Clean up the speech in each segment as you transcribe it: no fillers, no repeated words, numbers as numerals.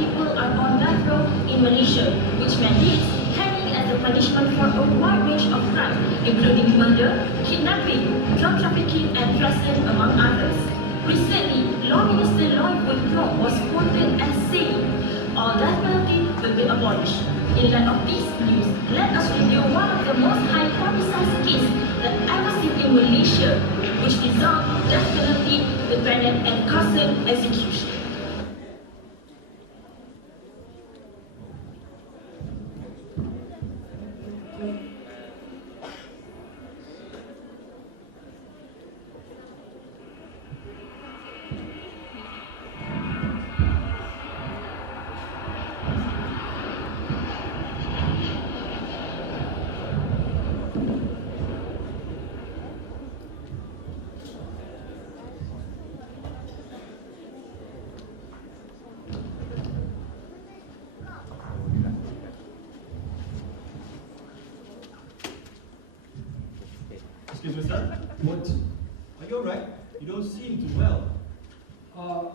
people are on death row in Malaysia, which mandates hanging as a punishment for a wide range of crimes, including murder, kidnapping, drug trafficking, and treason, among others. Recently, Law Minister Lloyd Woodrow was quoted as saying, "All death penalty will be abolished." In light of this news, let us review one of the most highly publicized cases that ever seen in Malaysia, which dissolved death penalty, dependent and custom execution. Excuse me, sir. What? Are you alright? You don't seem too well.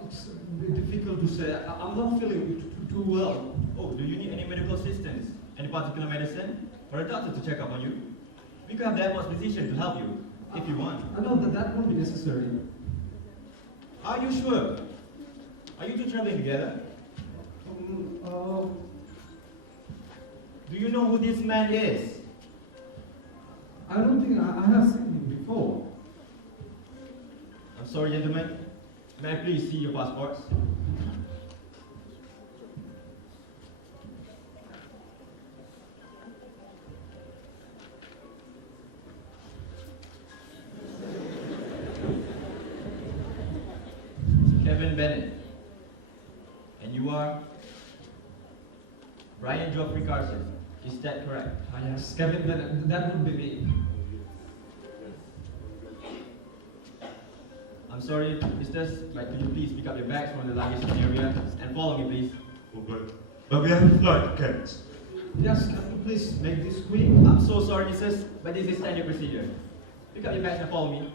It's a bit difficult to say. I'm not feeling too well. Oh, do you need any medical assistance? Any particular medicine? Or a doctor to check up on you? We could have the airport's physician to help you, if you want. I know that won't be necessary. Are you sure? Are you two traveling together? Do you know who this man is? I don't think I have seen him before. I'm sorry, gentlemen. May I please see your passports? Kevin Bennett. And you are? Brian Geoffrey Carson. Is that correct? Yes, Kevin, that would be me. I'm sorry, sisters, but could you please pick up your bags from the luggage area and follow me, please? Oh, but we have a flight to catch. Yes, can you please make this quick? I'm so sorry, missus, but this is standard procedure. Pick up your bags and follow me.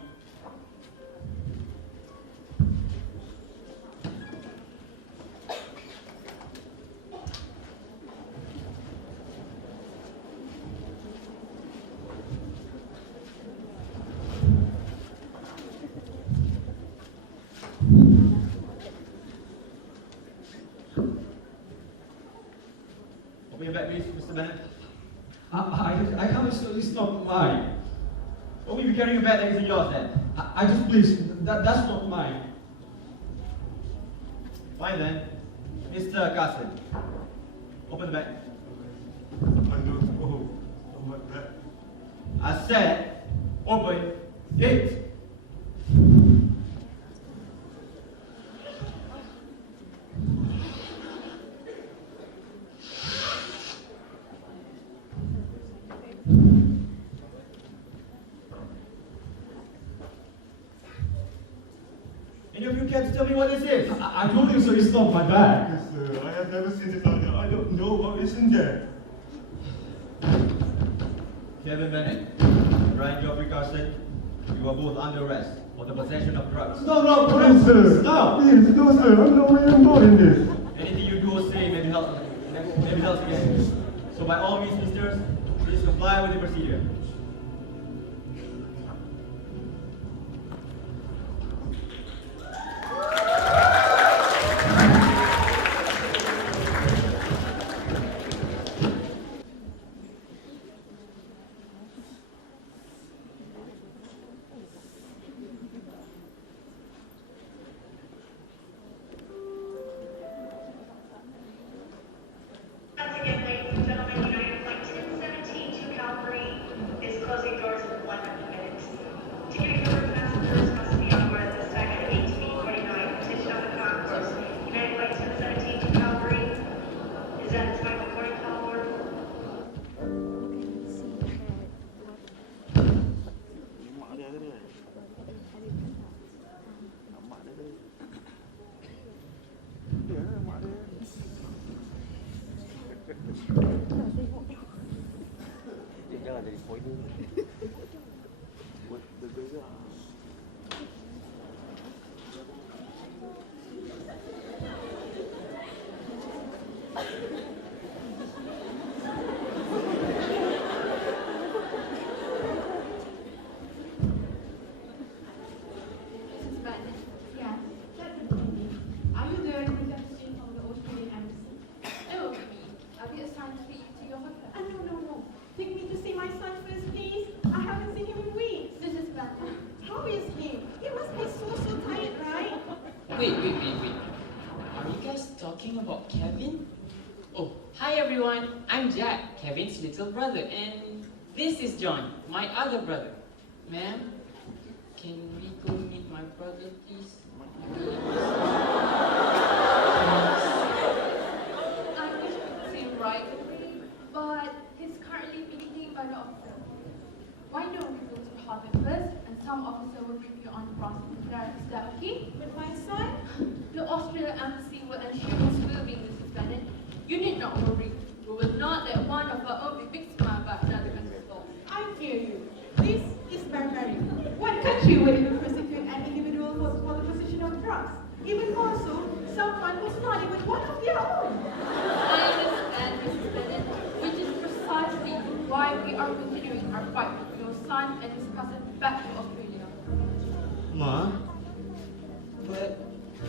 Open your bag, please, Mr. Bennett. I can't, it's not mine. Oh, will you be carrying a bag that isn't yours then? I just please, that's not mine. Fine then. Mr. Carson, open the bag. I don't know about that. I said, open it. Any of you can tell me what this is? I told you so, it's not my bag. Yes, I have never seen it like that. I don't know what is in there. Kevin Bennett, Brian Geoffrey Carson, you are both under arrest for the possession of drugs. No, please, sir, stop. Please, no, sir. I'm not really involved in this. Anything you do or say may be held against you. So by all means, sisters, please comply with the procedure. Wait. Are you guys talking about Kevin? Oh, hi everyone. I'm Jack, Kevin's little brother, and this is John, my other brother. Ma'am, can we go meet my brother, please? I wish I could say right away, but he's currently being detained by the officer. Why don't we go to the hospital first, and some officer will brief you on the process. Is that okay? With my son? The Australian embassy will ensure his well-being is suspended. You need not worry. We will not let one of our own be victimized by another country's law. I fear you. This is barbaric. What country would even persecute an individual for the possession of drugs? Even more so, someone who's not even one of their own. I understand, Mrs. Bennett, which is precisely why we are continuing our fight with your son and his cousin back to Australia. Ma? But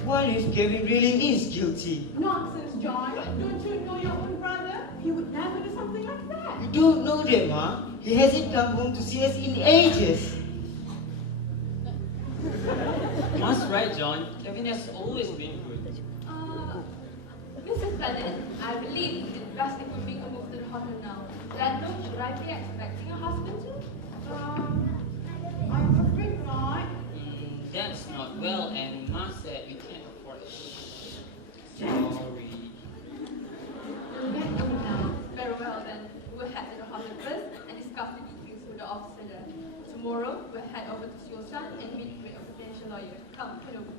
what if Kevin really is guilty? Nonsense, John. Don't you know your own brother? He would never do something like that. You don't know that, Ma. He hasn't come home to see us in ages. That's right, John. Kevin has always been good. Mrs. Bennett, I believe it's best if we make a move to the hotel now. That note, should I be expecting a husband too? I'm afraid not. That's not well, and Ma said we can't afford it. Sorry. We'll get going now. Very well then. We'll head to the hotel first and discuss the details with the officer there. Tomorrow, we'll head over to see your son and meet with a potential lawyer. Come, head over.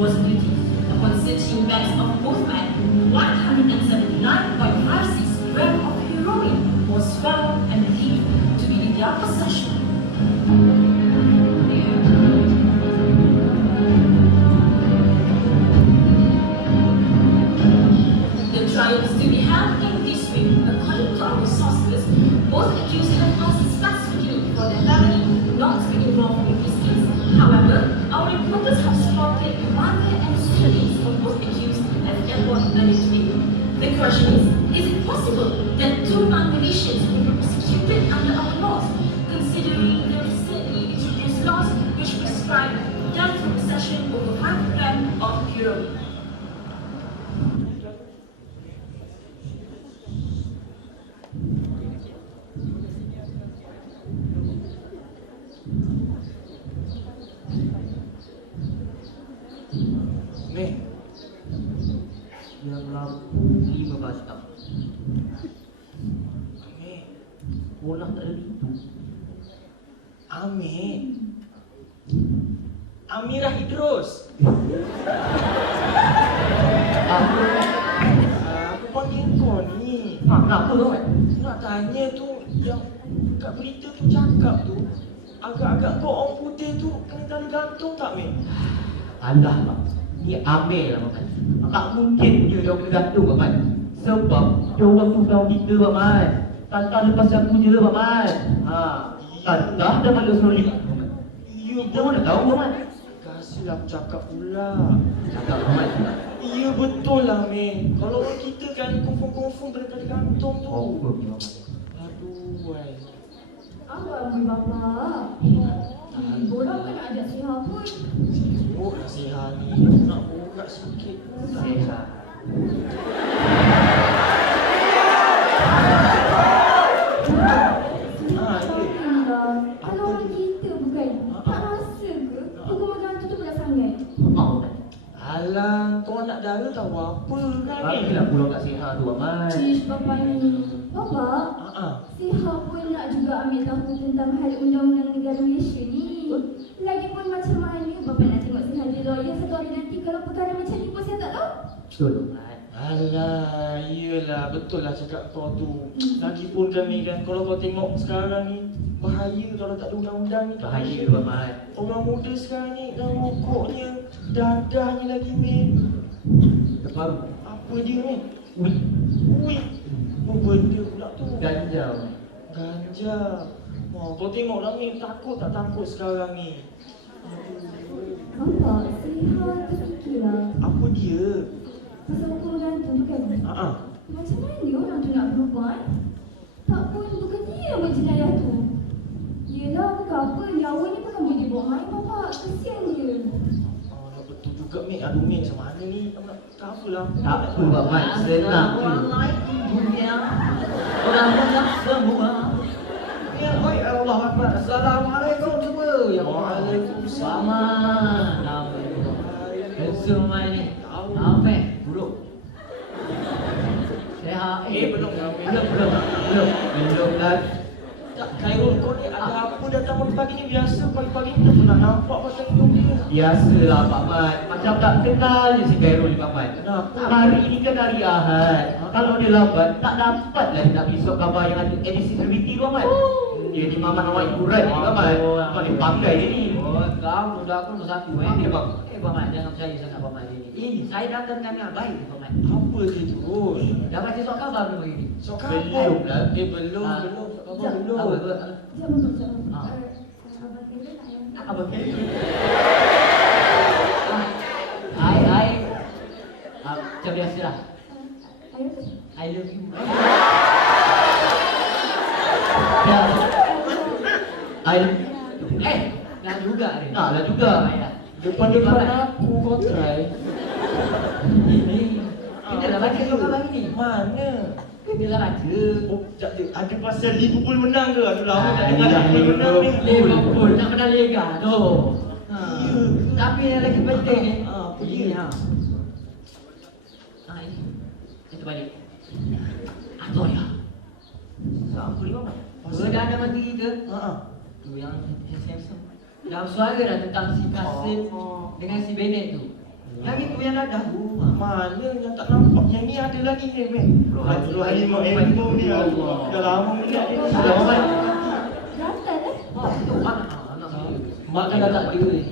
Was guilty. Upon searching bags of both men, 179.56 grams of heroine was found and believed to be in their possession. The trial is to be held in this way. According to our sources, both accused have asked specifically for their family not to be involved in this case. However, our reporters have spotted mother and siblings of both accused at the airport earlier today. The question is it possible that two non-Malaysians will be prosecuted under our laws, considering the recently introduced laws which prescribe death for possession over 5 grams of heroin? Yang lampu 15 tahun. Amir, sekolah tak ada pintu. Amirah Idrus. Aku panggil kau ni. Kenapa kau? Nak tanya tu, yang kat berita tu cakap tu, agak-agak kau orang putih tu kena tali gantung tak, Amir? Alah, Mak. Ni Amir lah, Mak. Tak mungkin punya dia orang kena gantung, Mak Man. Sebab dia orang tu tahu kita, Mak Man. Tantah lepas aku je, Mak Man. Tantah dah malu sorry. Kita mana tahu, Mak Man. Kasihlah aku cakap pula. Cakap, Mak Man. Ya betul lah, Amir. Kalau orang kita kan confirm kena tali gantung tu. Confirm, ya. Aduh, wai. Apa ambil bapa? Borak kan nak ajak sihat pun. Sibuk lah sihat ni. Nak borak sikit pun tak. Sihat. Kalau orang kita bukan, tak rasa ke hukuman gantung tu berat sangat? Alah, kau nak dara tahu apa kan ni? Bagilah pulang kat sihat tu, Mak Man. Cish, bapa ni. Bapa, sihat pun nak juga ambil tahu tentang hal undang-undang negara Malaysia ni. Lagipun macam mana bapa nak tengok sihat dia lawyer satu hari nanti kalau perkara macam ni pun saya tak tahu. Betul, Mak Man. Alah, iyalah, betul lah cakap kau tu. Lagipun kan ni kan, kalau kau tengok sekarang ni, bahaya kalau tak ada undang-undang ni. Bahaya Abang Mat. Orang muda sekarang ni dah rokoknya, dadahnya lagi men. Baru. Apa dia men? Ui. Ui. Apa benda pula tu? Ganja. Ganja. Wah, kau tengok lah ni, takut tak takut sekarang ni. Bapak, saya terfikirlah. Apa dia? Pasal hukum gantung tu kan? Macam mana orang tu nak berubah? Tak pun bukan dia yang buat jenayah tu. Yelah, bukan apa. Nyawa ni bukan boleh dibawa main, Bapak. Kesian dia. Betul juga Mek. Aduh Mek, macam mana ni? Tak apalah. Tak apa Abang Mat, senang je. Orang lain di dunia, orang banyak semua. Ya, oi Allah Akbar. Assalamualaikum semua. Ya Waalaikumsalam. Semua ni. Apa? Buruk. Sehat. Belum lagi. Tak, Khairul, kau ni ada apa datang pagi-pagi ni? Biasa pagi-pagi ni tak pernah nampak pasal hidung dia. Biasalah Pak Mat. Macam tak kenal je si Khairul ni Pak Mat. Kenapa? Hari ini kan hari Ahad. Kalau dia lambat, tak dapat lah dia nak besok gambar yang ada edisi selebriti tu Pak Mat. Dia ni mamat awak hiburan ni Pak Mat. Kau ni pandai dia ni. Kau budak aku nombor satu Dia Pak. Pak Mat, jangan percaya sangat Pak Mat ini. Ini saya datang dengan niat baik Pak Mat. Apa dia tu? Dah baca surat khabar belum hari ni? Sok khabar? Belum lah. Belum. Sok khabar belum. Apa? Sekejap. Abang Kevin tak yang... Apa? Hai. Macam biasa lah. I love you. Nak juga ni. Nak lah juga. Depan-depan aku kau try. Kita dah baca surat khabar ni. Mana? Kita dah baca. Oh, ada pasal Liverpool menang ke? Aduh lama tak dengar Liverpool menang ni. Liverpool nak menang Liga tu. Tapi yang lagi penting ni. Apa dia? Itu balik. Atau ya. Apa ni Pak Mat? Perdana Menteri kita. Tu yang handsome. Dalam suara dah tentang si Kasim dengan si Bennett tu. Yang itu yang dadah tu. Mana yang tak nampak? Yang ni ada lagi ni men. Aduh harimau embong ni. Dah lama minat ni. Sudah Pak Mat. Jantan Tu anak saya. Mak kan dah tak ada ni.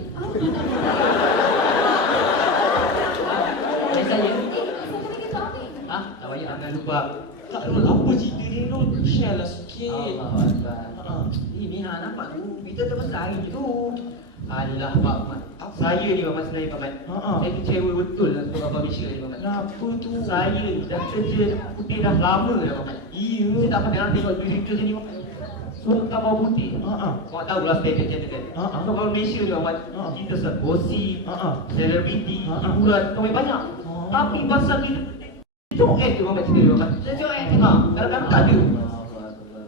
Saya. Tak payah. Jangan lupa. Tak Rul, apa cerita ni Rul? Share lah sikit. Allah Akbar. Ini nampak tu. Kita terbesar hari tu. Alah Pak Mat. Saya ni Pak Mat sebenarnya Pak Mat. Saya kecewa betul lah dengan Abang Malaysia ni Pak Mat. Kenapa tu? Saya ni dah kerja putih dah lama dah Pak Mat. Iya. Saya tak pernah tengok berita sini Pak Mat. Suka bawah putih. Kau tahu lah standard kan. So kalau Malaysia ni Pak Mat, kita gosip, selebriti, hiburan, kau banyak. Tapi pasal kita joget tu Pak Mat cerita Pak Mat. Saya joget. Kadang-kadang tak ada.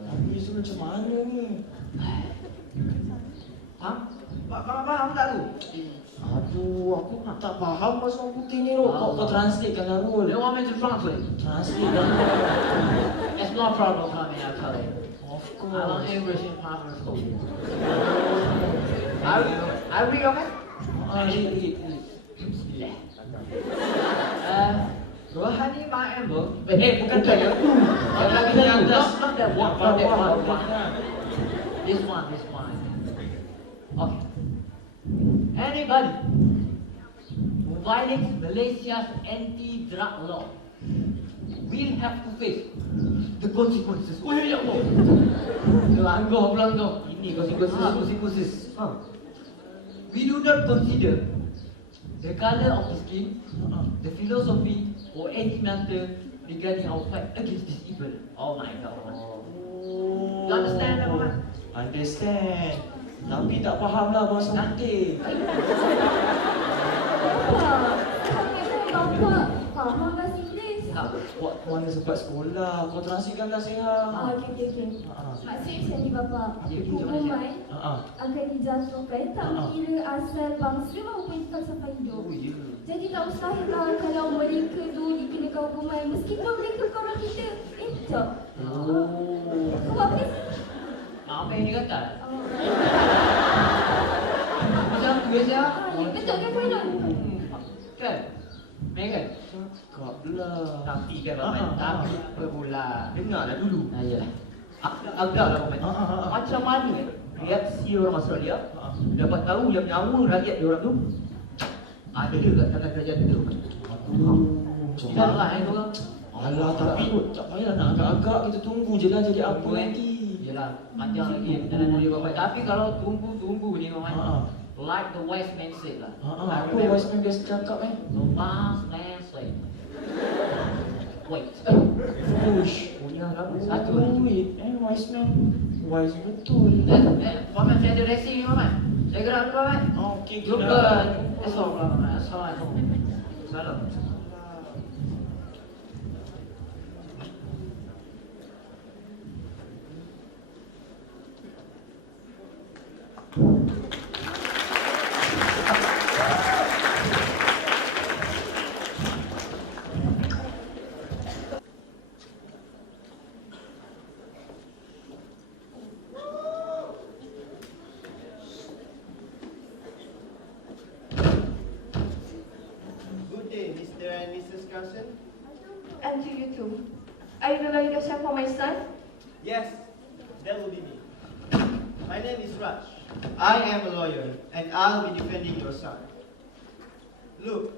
Habis tu macam mana ni? Faham tak tu? Aduh, aku tak faham pasal orang putih ni Rul. Kau translate kan lah Rul. You want me to translate? Translate kan. It's no problem for me, I'll tell you. Of I'm an course. English in primary school. I read okay? Bismillah. Rohani Ma'ambo. Bukan tu. Yang lagi di atas. Not that one, not that one. This one. Okay. Anybody who violates Malaysia's anti-drug law will have to face the consequences. Oh ya Allah. Pelanggar. Ini konsekuensi. We do not consider the color of the skin, the philosophy, or any matter regarding our fight against this evil. Oh my God. You understand that one? Understand. Tapi tak faham lah bahasa putih. Bapak, faham bahasa Inggeris? Mana sempat sekolah. Kau translate lah saya. Okey. Maksudnya macam ni Bapak. Hukuman akan dijatuhkan tak kira asal bangsa maupun falsafah hidup. Jadi tak mustahil lah kalau mereka tu dikenakan hukuman meskipun mereka kawan kita. Sekejap. Kau buat apa? Apa yang dia kata? Macam tu biasa. Betul kan Khalid? Kan? Megan? Cakap lah. Tapi kan Pak Mat. Tapi apa pula? Dengarlah dulu. Yalah. Agak lah Muhammad. Macam mana reaksi orang Australia dapat tahu yang nyawa rakyat diorang tu ada kat tangan kerajaan kita. Salah korang. Alah, tapi tak payah nak agak-agak, kita tunggu je lah jadi apa nanti. Yelah, panjang lagi perjalanan dia Muhammad. Tapi kalau tunggu ni Muhammad, like the wise man said lah. Apa wise man biasa cakap The last man said. Wait. Push. Punya berapa? Satu. Wait, wise man. Wise betul. Muhammad, saya ada racing ni Muhammad. Saya gerak dulu Muhammad. Okey, Jumpa esok Muhammad. Assalamualaikum. Salam. And to you too. Are you the lawyer chef for my son? Yes, that will be me. My name is Raj. I am a lawyer, and I'll be defending your son. Look,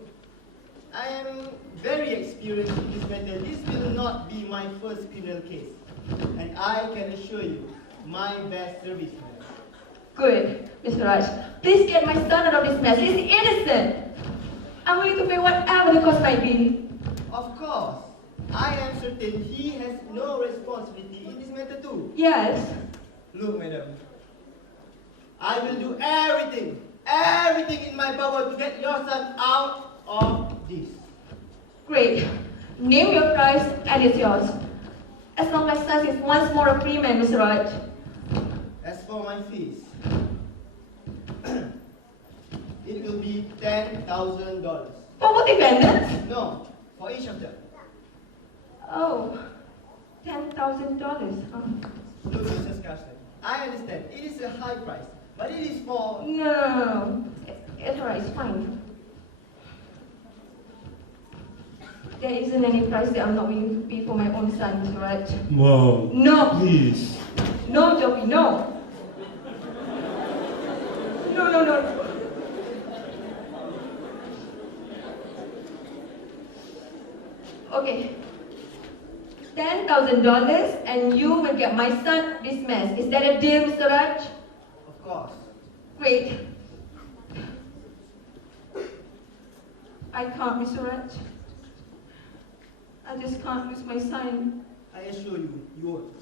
I am very experienced in this matter. This will not be my first criminal case, and I can assure you, my best service. Good, Mr. Raj. Please get my son out of this mess. He's innocent. I'm willing to pay whatever the cost might be. Of course. I am certain he has no responsibility in this matter too. Yes. Look, madam. I will do everything in my power to get your son out of this. Great. Name your price and it's yours. As long as my son is once more a free man, Mr. Raj. As for my fees, it will be $10,000. For both defendants? No, for each of them. Oh, $10,000. Look, Mrs. Carson, I understand it is a high price, but it is for... No. It's alright, it's fine. There isn't any price that I'm not willing to pay for my own son, Mr. Raj. Wow. No. Please. No, Joey, no. No. Okay. $10,000 and you will get my son dismissed. Is that a deal, Mr. Raj? Of course. Great. I can't, Mr. Raj. I just can't lose my son. I assure you, you won't.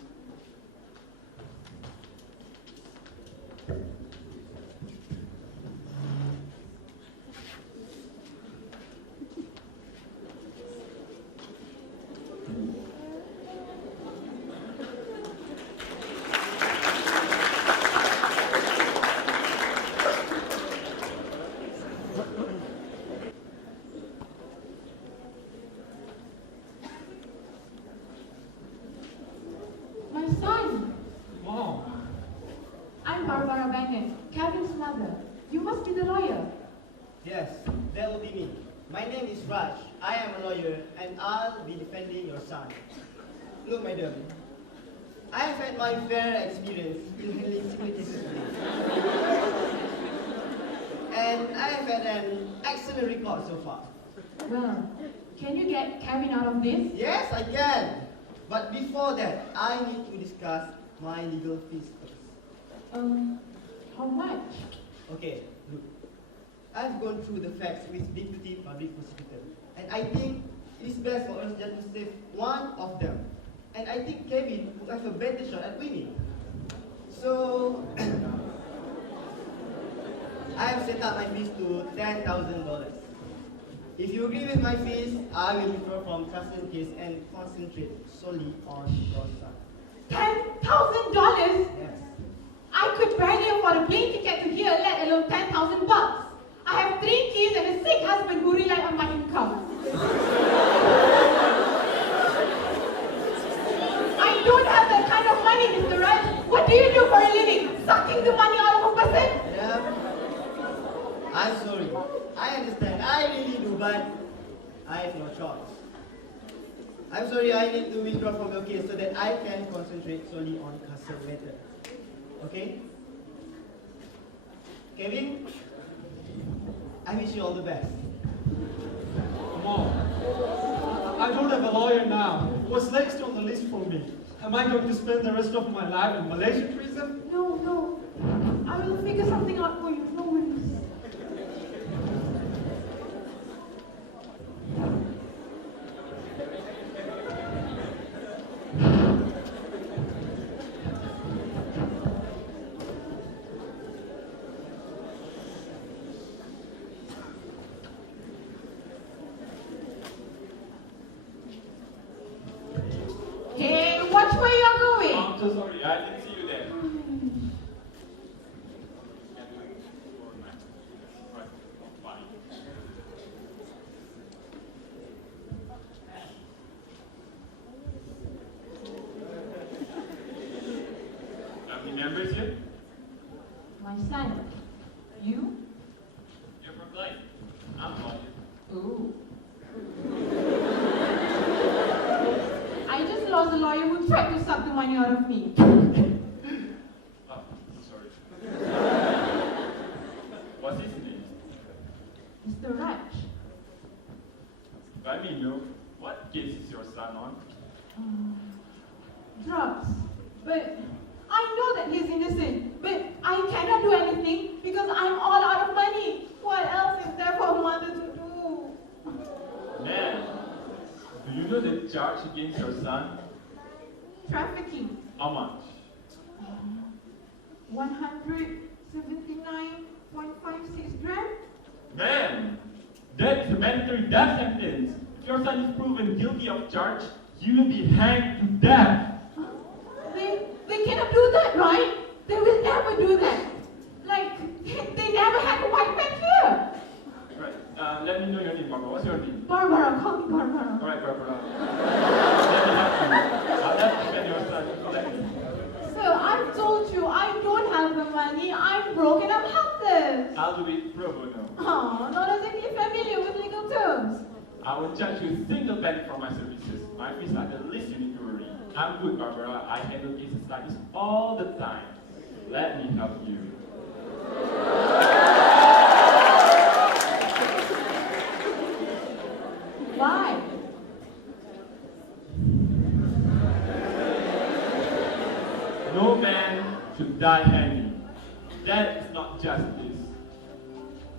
My son! Mom! I'm Barbara Bennett, Kevin's mother. You must be the lawyer. Yes, that will be me. My name is Raj. I am a lawyer and I'll be defending your son. Look, madam, I have had my fair experience in handling civil cases. And I have had an excellent record so far. Well, can you get Kevin out of this? Yes, I can. But before that, I need to discuss my legal fees first. How much? Okay, look. I've gone through the facts with Deputy Public Prosecutor, and I think it is best for us just to save one of them. And I think Kevin would have a better shot at winning. So, I have set up my fees to $10,000. If you agree with my fees, I will withdraw from trusted case and concentrate solely on your son. $10,000? Yes. I could barely afford a plane ticket to here, let alone $10,000. I have 3 kids and a sick husband who rely on my income. I don't have that kind of money, Mr. Raj. What do you do for a living? Sucking the money out of a person? Yeah. I'm sorry. I understand. I really do, but I have no choice. I'm sorry, I need to withdraw from your case so that I can concentrate solely on castle matter. Okay? Kevin, I wish you all the best. Mom, I don't have a lawyer now. What's next on the list for me? Am I going to spend the rest of my life in Malaysian prison? No, no. I will figure something out for you. No worries. Hey, watch where you're going. I'm so sorry, I didn't see you there. Family members here? My son. You? You're from Life. I'm Khalid. Ooh. I just lost a lawyer who tried to suck the money out of me. Oh, sorry. What's his name? Mr. Raj. If I may know, what case is your son on? Drugs. But I know that he's innocent. But I cannot do anything because I'm all out of money. What else is there for a mother to do? Man, do you know the charge against your son? Trafficking. How much? 179.56 grams. Man, that is a mandatory death sentence. If your son is proven guilty of charge, he will be hanged to death. They cannot do that, right? They will never do that. Like, they never had a white man here. Right, let me know your name, Barbara. What's your name? Barbara, call me Barbara. Alright, Barbara. Let me help you. I'll have to spend your son. Let me. So, I've told you, I don't have the money. I'm broke and I'm helpless. I'll do it pro bono. Oh, not exactly familiar with legal terms. I won't charge you a single penny for my services. My fees are the least you need to worry. I'm good, Barbara. I handle cases like this all the time. Let me help you. Why? No man should die hanging. That is not justice.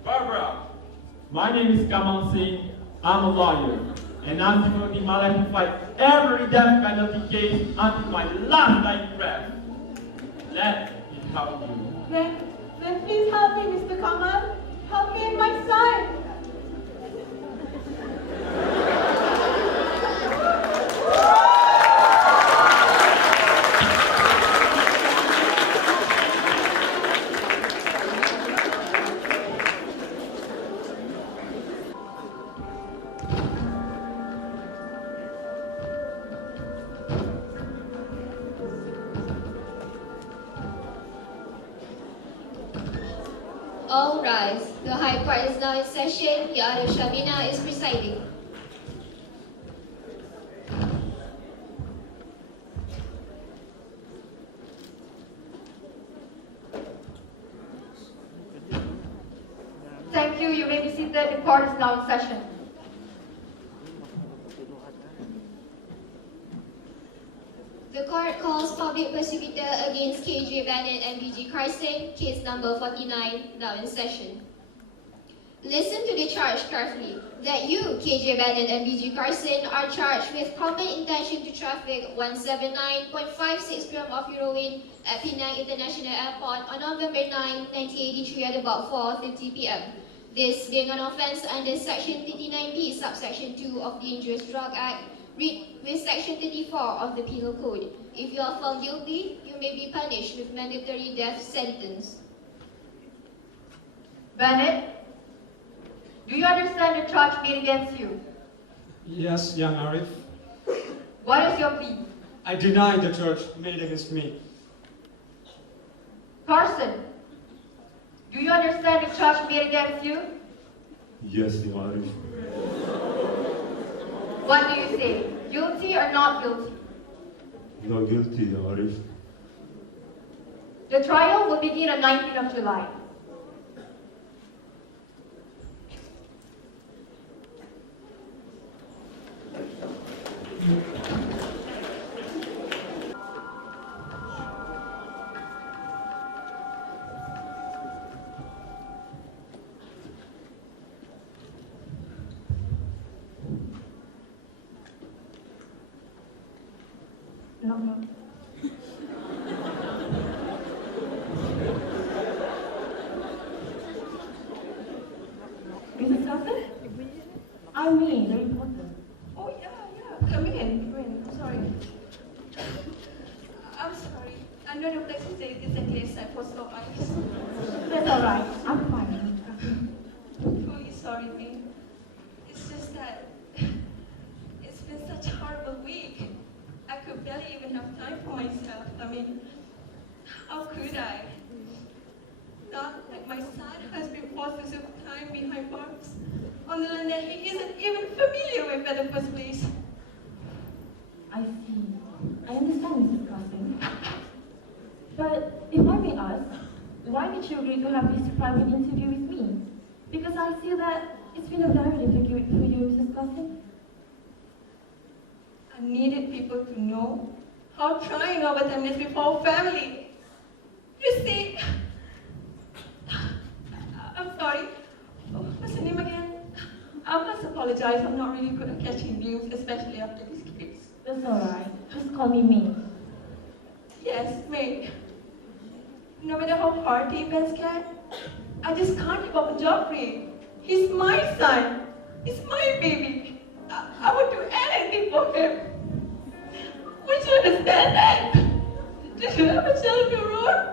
Barbara, my name is Kamal Singh. I'm a lawyer, and I'm devoting my life to fight every death penalty case until my last dying breath. Let me help you. Then please help me, Mr. Kamal. Help me and my son. All rise. The High Court is now in session. Your Honor Shamina is presiding. Thank you. You may be seated. The court is now in session. The court calls public prosecutor against KJ Bannon and BG Carson, case number 49, now in session. Listen to the charge carefully. That you, KJ Bannon and BG Carson, are charged with common intention to traffic 179.56 grams of heroin at Penang International Airport on November 9, 1983 at about 4:50 p.m. This being an offense under Section 39B, subsection 2 of Dangerous Drug Act, read with Section 34 of the Penal Code. If you are found guilty, you may be punished with mandatory death sentence. Bennett, do you understand the charge made against you? Yes, young Arif. What is your plea? I deny the charge made against me. Carson, do you understand the charge made against you? Yes, Your Honor. What do you say? Guilty or not guilty? Not guilty, Arif. The trial will begin on 19th of July. No. Mrs. Carter? I'm me, the reporter. Oh, yeah. Come in. I'm sorry. I'm sorry. I know the place is exactly as I was so honest. That's all right. I'm fine. Truly sorry, me. It's just that it's been such a horrible week. I could barely even have time for myself. I mean, how could I? Not like my son has been forced to serve time behind bars on the land that he isn't even familiar with at the first place. I see. I understand, Mrs. Carson. But if I may ask, why did you agree to have this private interview with me? Because I feel that it's been a very difficult week for you, Mrs. Carson. I needed people to know how trying our time is with our family. You see, I'm sorry. Oh, what's your name again? I must apologize. I'm not really good at catching names, especially after this case. That's all right. Just call me May. Yes, May. No matter how hard the events get, I just can't give up on Geoffrey. He's my son. He's my baby. I would do anything for him. Would you understand that? Did you have a child of your own?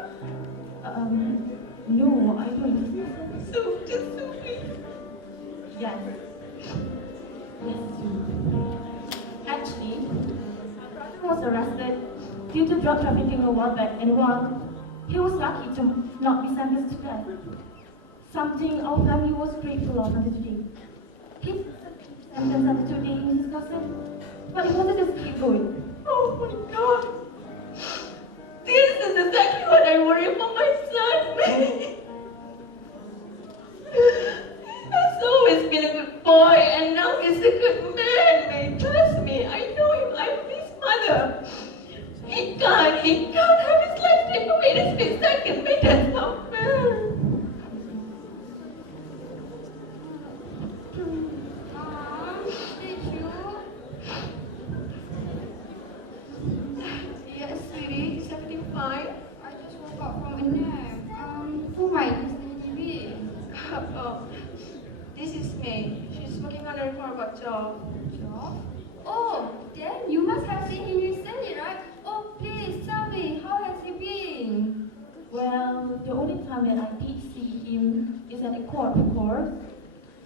No, I don't. So, just so please. Yes. Yes, too. Actually, my brother was arrested due to drug trafficking a while back, and while he was lucky to not be sentenced to death, something our family was grateful of until today. He sentenced after 2 days, Mrs. Gossett, but it wasn't just keep going. Oh my God! This is exactly what I worry for my son. He's always been a good boy, and now he's a good man. Trust me, I know him. I'm his mother. He can't have his life taken away this split second. That's not fair. Yes, sweetie, is everything fine? I just woke up from a nap. Who might this lady be? Oh, this is May. She's working on a report about job. Job? Oh, then you must have seen him recently, right? Oh, please tell me, how has he been? Well, the only time that I did see him is at the court, of course.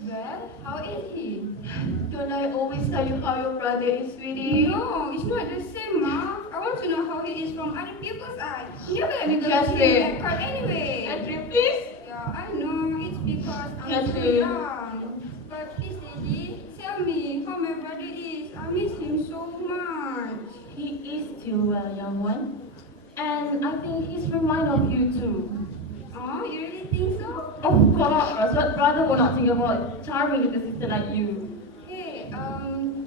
Well, how is he? Don't I always tell you how your brother is, sweetie? No, it's not the same, Ma. I want to know how he is from other people's eyes. You never let me go to Catherine. him that card anyway. Catherine, please. Yeah, I know. It's because I'm too Catherine. young. But please, lady, tell me how my brother is. I miss him so much. He is still well, young one. And I think he's reminded of you too. Oh, you really think so? Of course, what brother would not think about charming with a sister like you? Hey,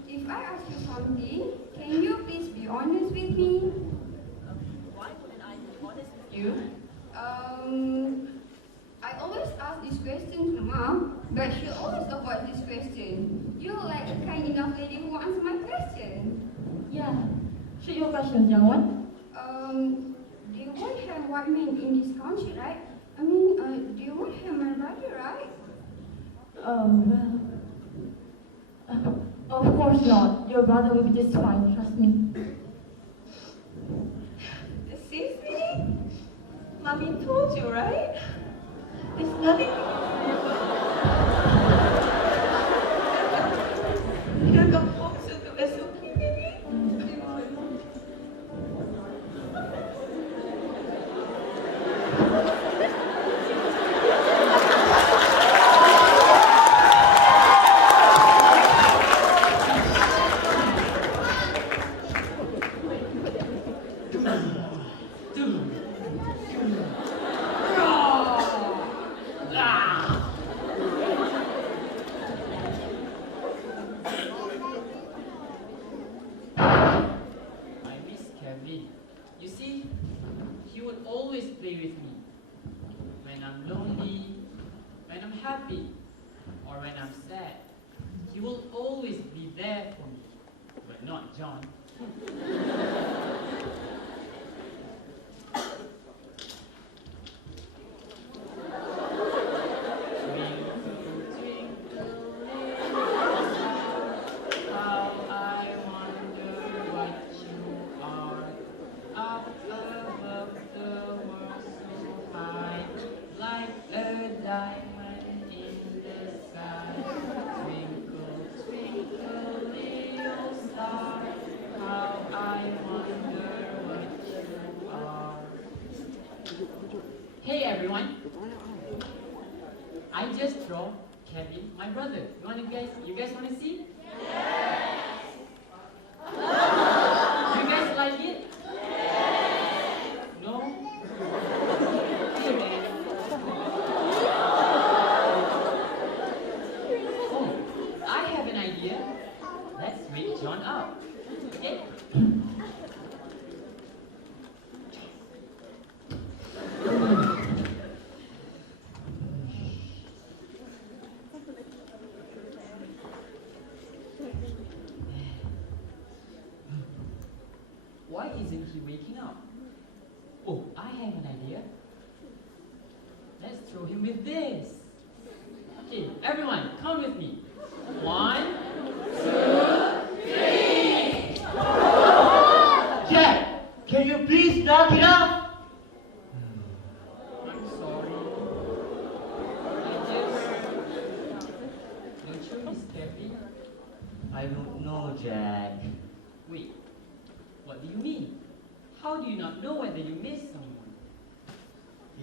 if I ask you something, can you please be honest with me? Why wouldn't I be honest with you? I always ask this question to Mom, but she always avoids this question. You're like a kind enough lady who answers my question. Yeah. Shoot your questions, young one. They won't have white men in this country, right? I mean, they won't have my brother, right? Well... of course not. Your brother will be just fine, trust me. See, sweetie? Mommy told you, right? There's nothing... Here come home soon to us, okay, baby? happy or when I'm sad, he will always be there for me. But not John. Hey everyone! I just draw Kevin, my brother. You guys wanna see? Yes! You guys like it? Yes! No? Oh, I have an idea. Let's wake John up. Okay? Why isn't he waking up? Oh, I have an idea. Let's throw him with this. Okay, everyone, come with me. 1, 2, 3. Jack, can you please knock it off? I'm sorry. Don't you miss Kevin? I don't know, Jack. Wait, what do you mean? How do you not know whether you miss someone?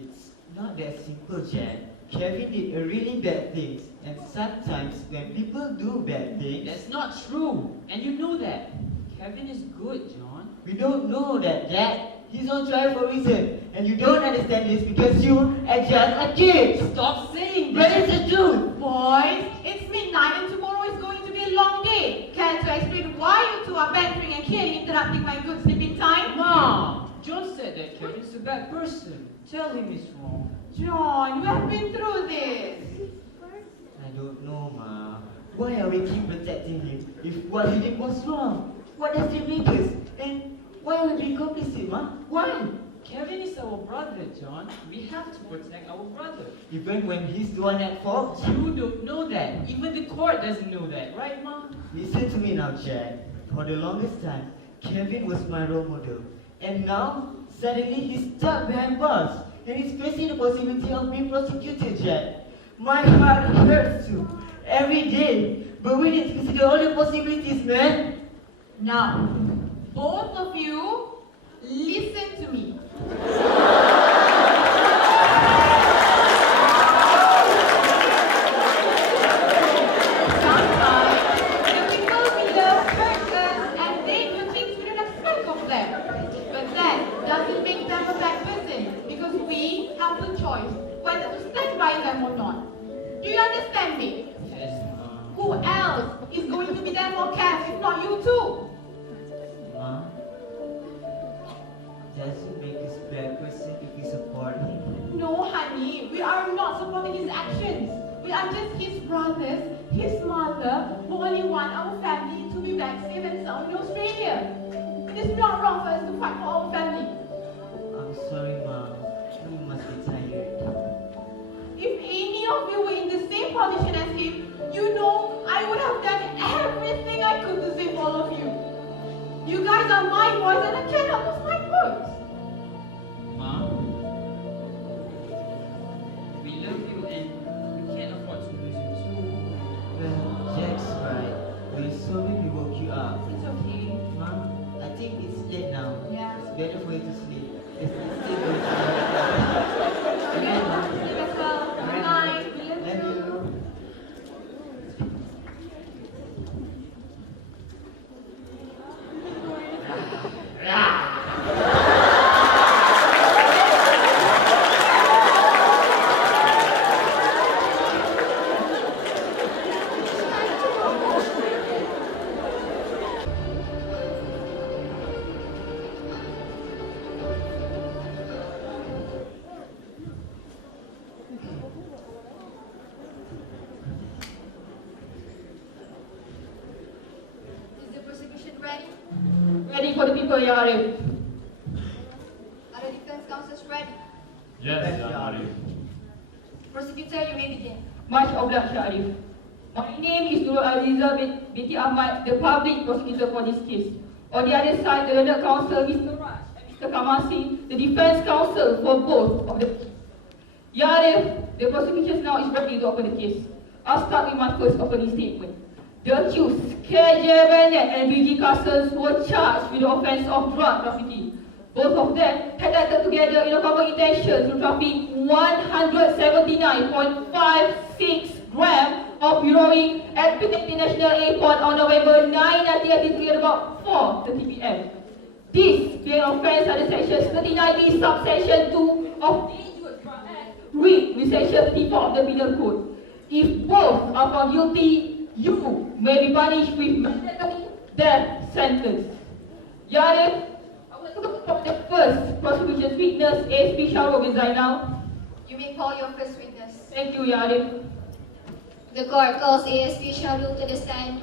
It's not that simple, Jack. Kevin did a really bad things, and sometimes when people do bad things... That's not true, and you know that. Kevin is good, John. We don't know that, Jack. He's on trial for a reason, and you don't understand this because you are just a kid. Stop saying But that. it's the truth. Boys, it's midnight and tomorrow is going to be a long day. Can't you explain why you two are bantering and clearly interrupting my good sleeping time? Mom, John said that Kevin's a bad person. Tell him he's wrong. John, we have been through this. I don't know, Ma. Why are we keep protecting him if what he did was wrong? What does it make us? And why are we being complicit, Ma? Why? Kevin is our brother, John. We have to protect our brother. Even when he's the one at fault? You don't know that. Even the court doesn't know that, right, Mom? Listen to me now, Jack. For the longest time, Kevin was my role model. And now, suddenly he's stuck behind bars. And he's facing the possibility of being prosecuted, Jack. My heart hurts too. Every day. But we need to consider all the possibilities, man. Now, both of you, listen to me. Sometimes, the people we love hurt us and they do things we don't expect of them. But that doesn't make them a bad person because we have the choice whether to stand by them or not. Do you understand me? Yes, Mom. Who else is going to be there for Kev if not you two? Ma, does it make us a bad person if we support him? No, honey, we are not supporting his actions. We are just his brothers, his mother, who only want our family to be back safe and sound in Australia. It is not wrong for us to fight for our family. I'm sorry, Ma. You must be tired. If any of you were in the same position as him, you know I would have done everything I could to save all of you. You guys are my boys and I cannot lose my boys. Mom, we love you and we can't afford to lose you too. Well, Jack's right. We'll slowly woke you up. It's okay. Mom, I think it's late now. Yeah. It's better for you to sleep. It's still good to have Good night. Sleep as well. Good night. We love Love you. you. Ah! Speak for the people, Ya Arif. Are the defense counsels ready? Yes, Yang Arif. Prosecutor, you may begin. Much obliged, Ya Arif. My name is Nurul Aliza binti Ahmad, the public prosecutor for this case. On the other side, the learned counsel, Mr. Raj and Mr. Kamasi, the defense counsel for both of the cases. Ya Arif, the prosecution now is ready to open the case. I'll start with my first opening statement. The accused, KJ Bennett and BG Castles, were charged with the offense of drug trafficking. Both of them had acted together in a common intention to traffic 179.56 grams of heroine at Penang International Airport on November 9, 1983 at about 4:30 p.m. This being offense under section 39B subsection 2 of Dangerous Drug Act, read with section 34 of the Penal Code. If both are found guilty, you may be punished with mandatory death sentence. Ya Arif, I will call the first prosecution's witness, ASP Shahrul bin Zainal. You may call your first witness. Thank you, Ya Arif. The court calls ASP Shahrul to the stand.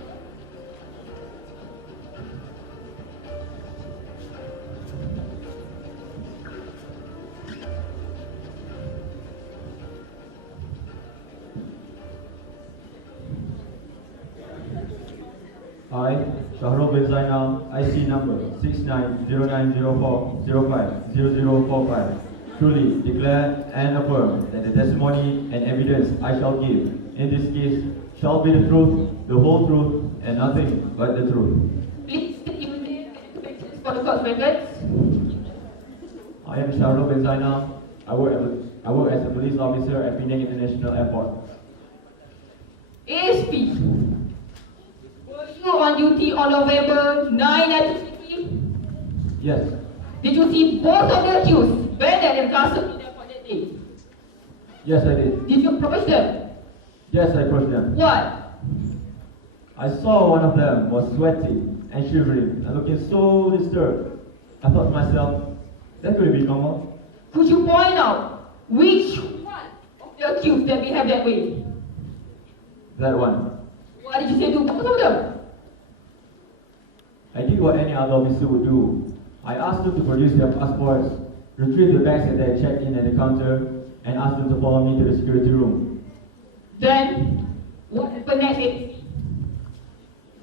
I, Shahrul bin Zainal, IC number 690904050045, truly declare and affirm that the testimony and evidence I shall give in this case shall be the truth, the whole truth, and nothing but the truth. Please state your name and expectations for the court records. I am Shahrul bin Zainal. I work as a police officer at Penang International Airport. ASP, were you on duty on November 9, 1983? Yes, Did you see both of the accused, Bennett and Castle, in there for that day? yes I did. Did you approach them? Yes, I approached them. What? I saw one of them was sweating and shivering and looking so disturbed. I thought to myself, that could be normal. Could you point out which one of the accused that behave that way? That one. What did you say to both of them? I did what any other officer would do. I asked them to produce their passports, retrieve the bags that they had checked in at the counter, and asked them to follow me to the security room. Then, what happened next?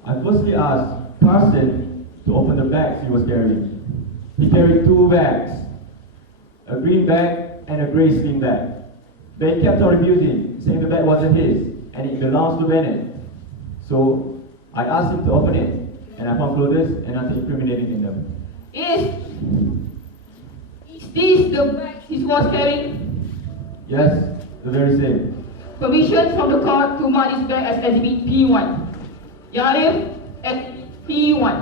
I firstly asked Carson to open the bags he was carrying. He carried two bags, a green bag and a grey sling bag. But he kept on refusing, saying the bag wasn't his, and it belongs to Bennett. So, I asked him to open it, and I found clothes and nothing incriminating in them. Is this the bag he was carrying? Yes, the very same. Permission from the court to mark this bag as Exhibit P1. Ya Arif, Exhibit P1.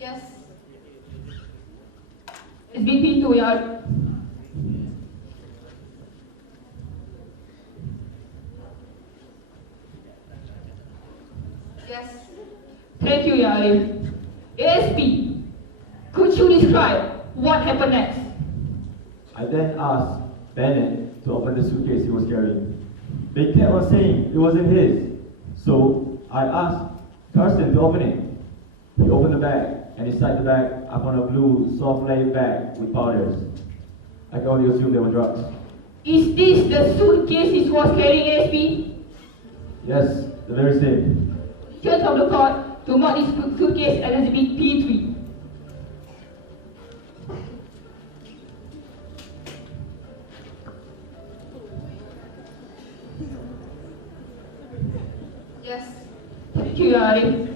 Yes. Exhibit P2, Ya Arif. Yes. Thank you, Ya Arif. ASP, could you describe what happened next? I then asked Bennett to open the suitcase he was carrying. They kept on saying it wasn't his. So I asked Carson to open it. He opened the bag, and inside the bag I found a blue soft laid bag with powders. I can only assume they were drugs. Is this the suitcase he was carrying, ASP? Yes, the very same. Permission from the court to mark this suitcase as Exhibit P3. Yes. Thank you, Ya Arif.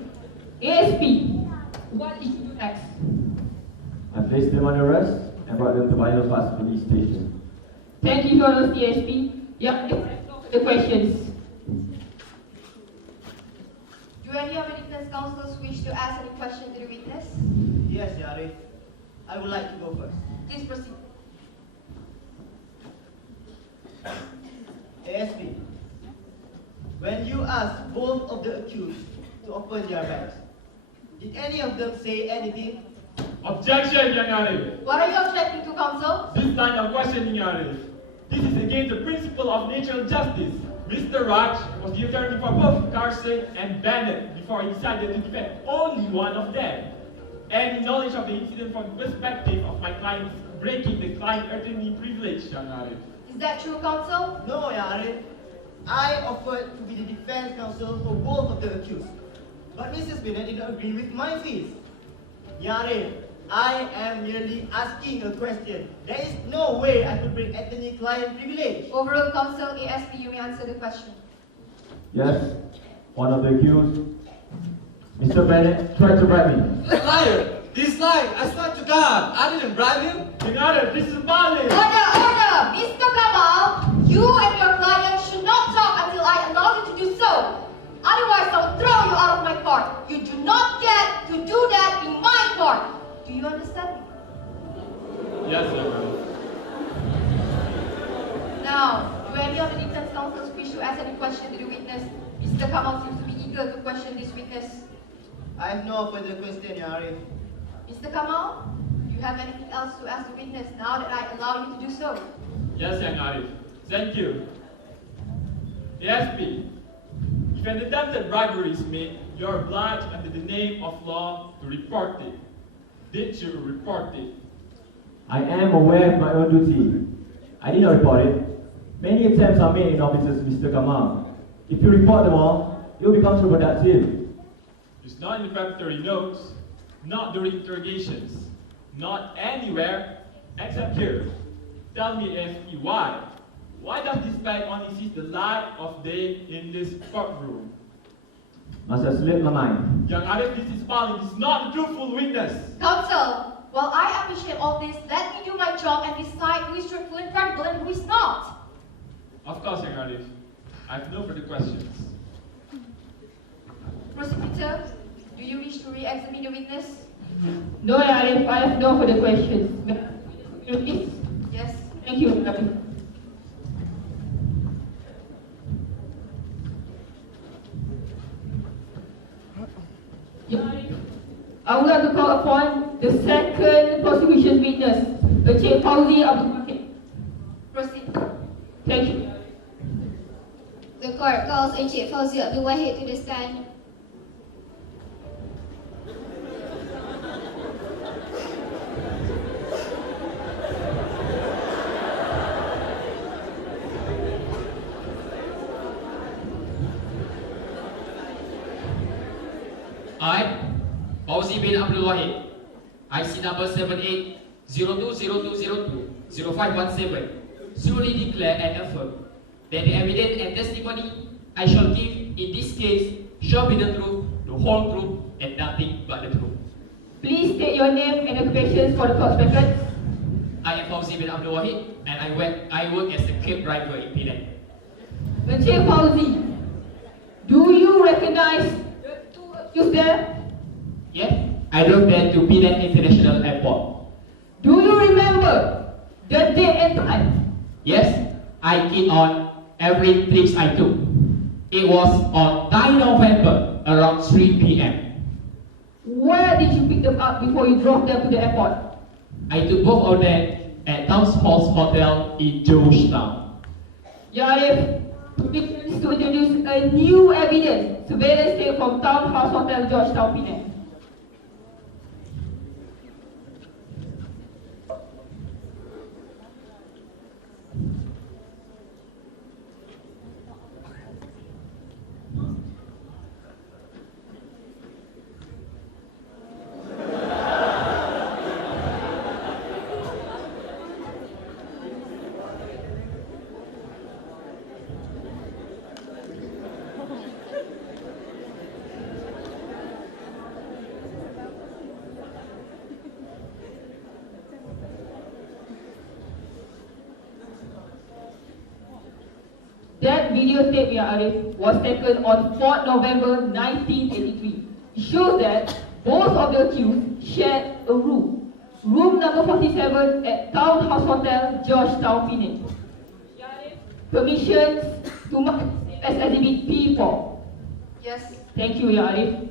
ASP, what did you do next? I placed them under arrest and brought them to Barlow police station. Thank you for those, ASP. Ya Arif, the questions. Do any of the defense counsels wish to ask any question to the witness? Yes, Yarif. I would like to go first. Please proceed. ASP, when you asked both of the accused to open their bags, did any of them say anything? Objection, Yang Arif. What are you objecting to, counsel? This kind of questioning, Yang Arif. This is against the principle of natural justice. Mr. Raj was the attorney for both Carson and Bennett before he decided to defend only one of them. Any knowledge of the incident from the perspective of my client is breaking the client attorney privilege, Young Arif. Is that true, counsel? No, Arif. I offered to be the defense counsel for both of the accused. But Mrs. Bennett did not agree with my fees. Arif, I am merely asking a question. There is no way I could break attorney-client privilege. Overall, counsel, ASP, you may answer the question. Yes, one of the accused, Mr. Bennett, tried to bribe me. Liar! He's lying! I swear to God! I didn't bribe him! Young Arif, this is violence! Order! Mr. Kamal, you and your client should not talk until I allow you to do so. Otherwise, I'll throw you out of my court. You do not get to do that in my court. Do you understand me? Yes, Young Arif. Now, do any of the defense counsels wish to ask any question to the witness? Mr. Kamal seems to be eager to question this witness. I have no further question, Arif. Mr. Kamal, do you have anything else to ask the witness now that I allow you to do so? Yes, Young Arif. Thank you. ASP, if an attempted bribery is made, you are obliged under the name of law to report it. Did you report it? I am aware of my own duty. I did not report it. Many attempts are made in offices, Mr. Kamal. If you report them all, it will become too productive. It's not in the preparatory notes, not during interrogations, not anywhere except here. Tell me, ASP, why? Why does this fact only see the light of day in this courtroom? Must have slipped my mind. Young Arif, this is Palin. This is not a truthful witness. Counsel, while I appreciate all this, let me do my job and decide who is truthful and credible and who is not. Of course, Young Arif. I have no further questions. Prosecutor, do you wish to re-examine the witness? No, Arif, I have no further questions. Please? Yes. Thank you, Arif. I would like to call upon the second prosecution witness, Encik Fauzi Abdul Wahid. Proceed. Thank you. The court calls Encik Fauzi Abdul Wahid to the stand. I, Fauzi bin Abdul Wahid, IC number 780202020517, solely declare and affirm that the evidence and testimony I shall give in this case shall be the truth, the whole truth, and nothing but the truth. Please state your name and occupations for the court's records. I am Fauzi bin Abdul Wahid, and I work as a cab driver in Penang. Encik Fauzi, do you recognize the two accused there? Yes, I drove there to Penang International Airport. Do you remember the date and time? Yes, I keyed on every trip I took. It was on 9 November around 3 p.m. Where did you pick them up before you drove them to the airport? I took both of them at Townhouse Hotel in Georgetown. Yarif, permission to introduce a new evidence, surveillance tape from Townhouse Hotel, Georgetown, Penang. That videotape, Ya Arif, was taken on 4th November 1983. It shows that both of the accused shared a room. Room number 47 at Townhouse Hotel, Georgetown, Penang. Ya Arif, permissions to mark as exhibit P4. Yes. Thank you, Ya Arif.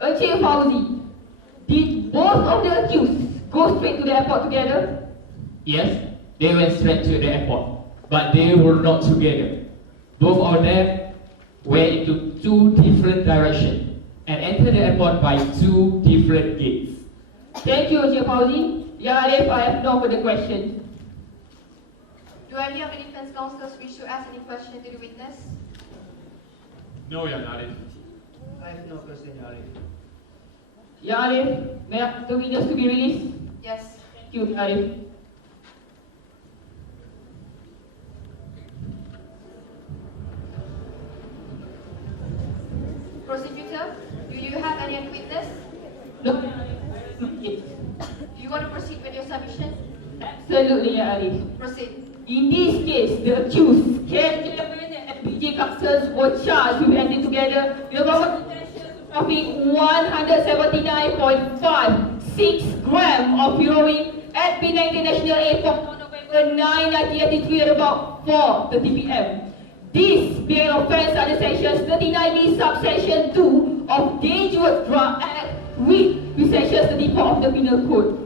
Encik Fauzi, did both of the accused go straight to the airport together? Yes, they went straight to the airport, but they were not together. Both of them went into two different directions and entered the airport by two different gates. Thank you, Encik Fauzi. Ya Arif, I have no further questions. Do any of the defense counsels wish to ask any question to the witness? No, Yang Arif. I have no question, Your Arif. Ya Arif, may I ask the witness to be released? Yes. Thank you, Ya Arif. Prosecutor, do you have any other witness? No. Do you want to proceed with your submission? Absolutely, Ya Arif. Proceed. In this case, the accused, KJ Bennett and BJ Cuxers, were charged with acting together with a common intention to traffic 179.56 grams of heroine at Penang International Airport on November 9, 1983 at about 4:30 p.m. This being an offence under sections 39B subsection 2 of Dangerous Drug Act with sections 34 of the Penal Code.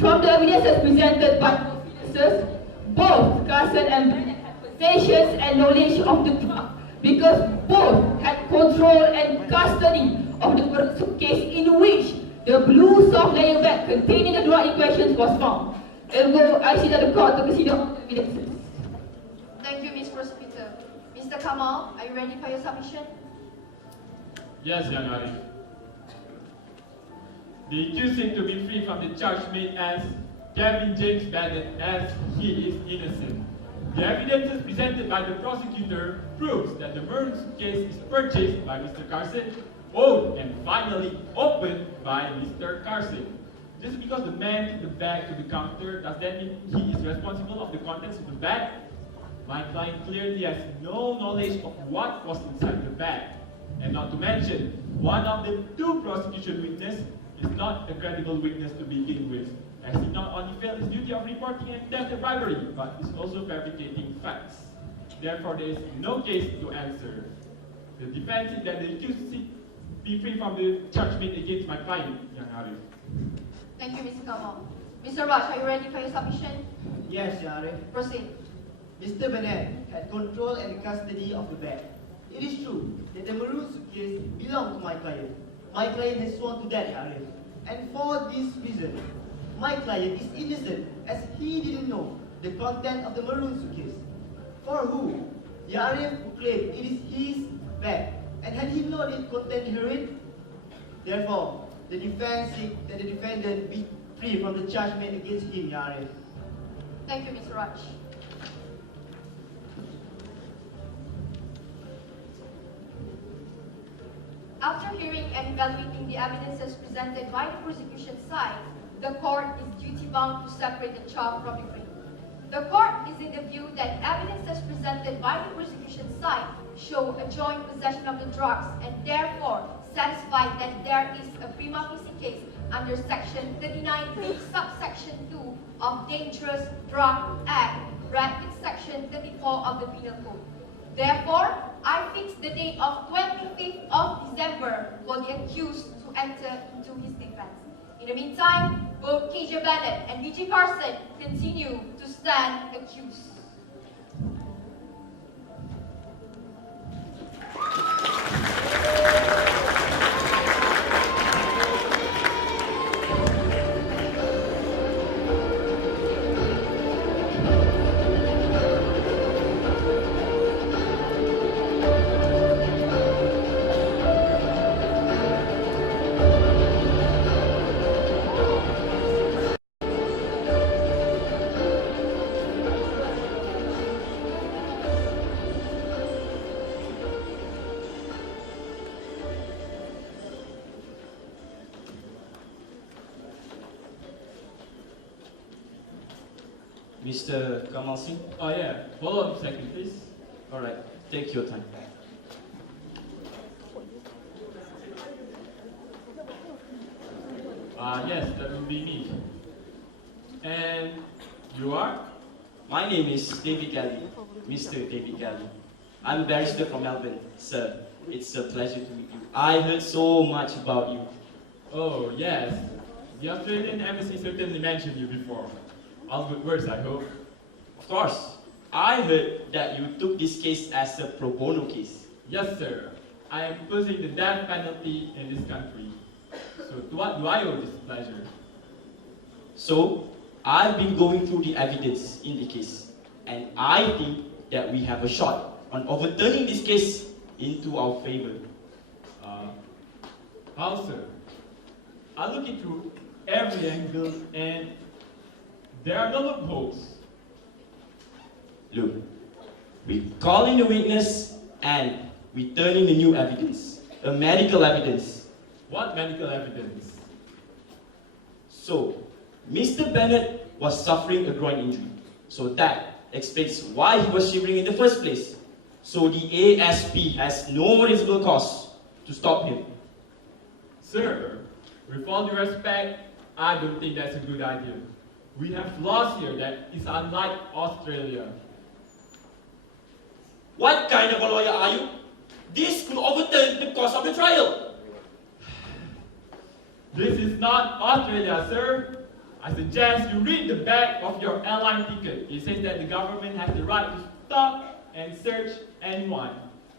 From the evidences presented by both witnesses, both Carson and Bennett had possessions and knowledge of the drug because both had control and custody of the suitcase in which the blue soft layer bag containing the drug in question was found. Ergo, I see that the court to consider all the evidences. Thank you, Ms. Prosecutor. Mr. Kamal, are you ready for your submission? Yes, Yang Arif. The accused seemed to be free from the charge made as Kevin James Bennett as he is innocent. The evidence presented by the prosecutor proves that the maroon suitcase is purchased by Mr. Carson, owned and finally opened by Mr. Carson. Just because the man took the bag to the counter, does that mean he is responsible of the contents of the bag? My client clearly has no knowledge of what was inside the bag. And not to mention, one of the two prosecution witnesses is not a credible witness to begin with, as he not only failed his duty of reporting and theft bribery, but is also fabricating facts. Therefore, there is no case to answer. The defense is that the accused be free from the charge made against my client, Yang Arif. Thank you, Mr. Kamal. Mr. Raj, are you ready for your submission? Yes, Your Arif. Proceed. Mr. Bennett had control and custody of the bag. It is true that the maroon suitcase belonged to my client. My client has sworn to that, Your Arif. And for this reason, my client is innocent as he didn't know the content of the maroon suitcase. For who? Your Arif who claimed it is his bag. And had he known it contained heroin? Therefore, the defense seeks that the defendant be free from the charge made against him, Your Arif. Thank you, Mr. Raj. After hearing and evaluating the evidences presented by the prosecution side, the court is duty-bound to separate the chaff from the grain. The court is in the view that evidences presented by the prosecution side show a joint possession of the drugs and therefore satisfy that there is a prima facie case under section 39B subsection 2 of Dangerous Drug Act, bracket section 34 of the Penal Code. Therefore, I fix the date of 25th of December for the accused to enter into his defense. In the meantime, both KJ Bennett and BJ Carson continue to stand accused. Mr. Kamal Singh? Oh yeah, hold on a second, please. Alright, take your time. Yes, that will be me. And you are? My name is David Kelly, Mr. David Kelly. I'm a barrister from Melbourne. Sir, it's a pleasure to meet you. I heard so much about you. Oh, yes. The Australian embassy certainly mentioned you before. All good words, I hope. Of course. I heard that you took this case as a pro bono case. Yes, sir. I am opposing the death penalty in this country. So to what do I owe this pleasure? So, I've been going through the evidence in the case, and I think that we have a shot on overturning this case into our favor. How, sir? I look into every angle and there are no loopholes. Look, we call in a witness and we turn in the new evidence, a medical evidence. What medical evidence? So, Mr. Bennett was suffering a groin injury. So that explains why he was shivering in the first place. So the ASP has no reasonable cause to stop him. Sir, with all due respect, I don't think that's a good idea. We have laws here that is unlike Australia. What kind of a lawyer are you? This could overturn the course of the trial. This is not Australia, sir. I suggest you read the back of your airline ticket. It says that the government has the right to stop and search anyone.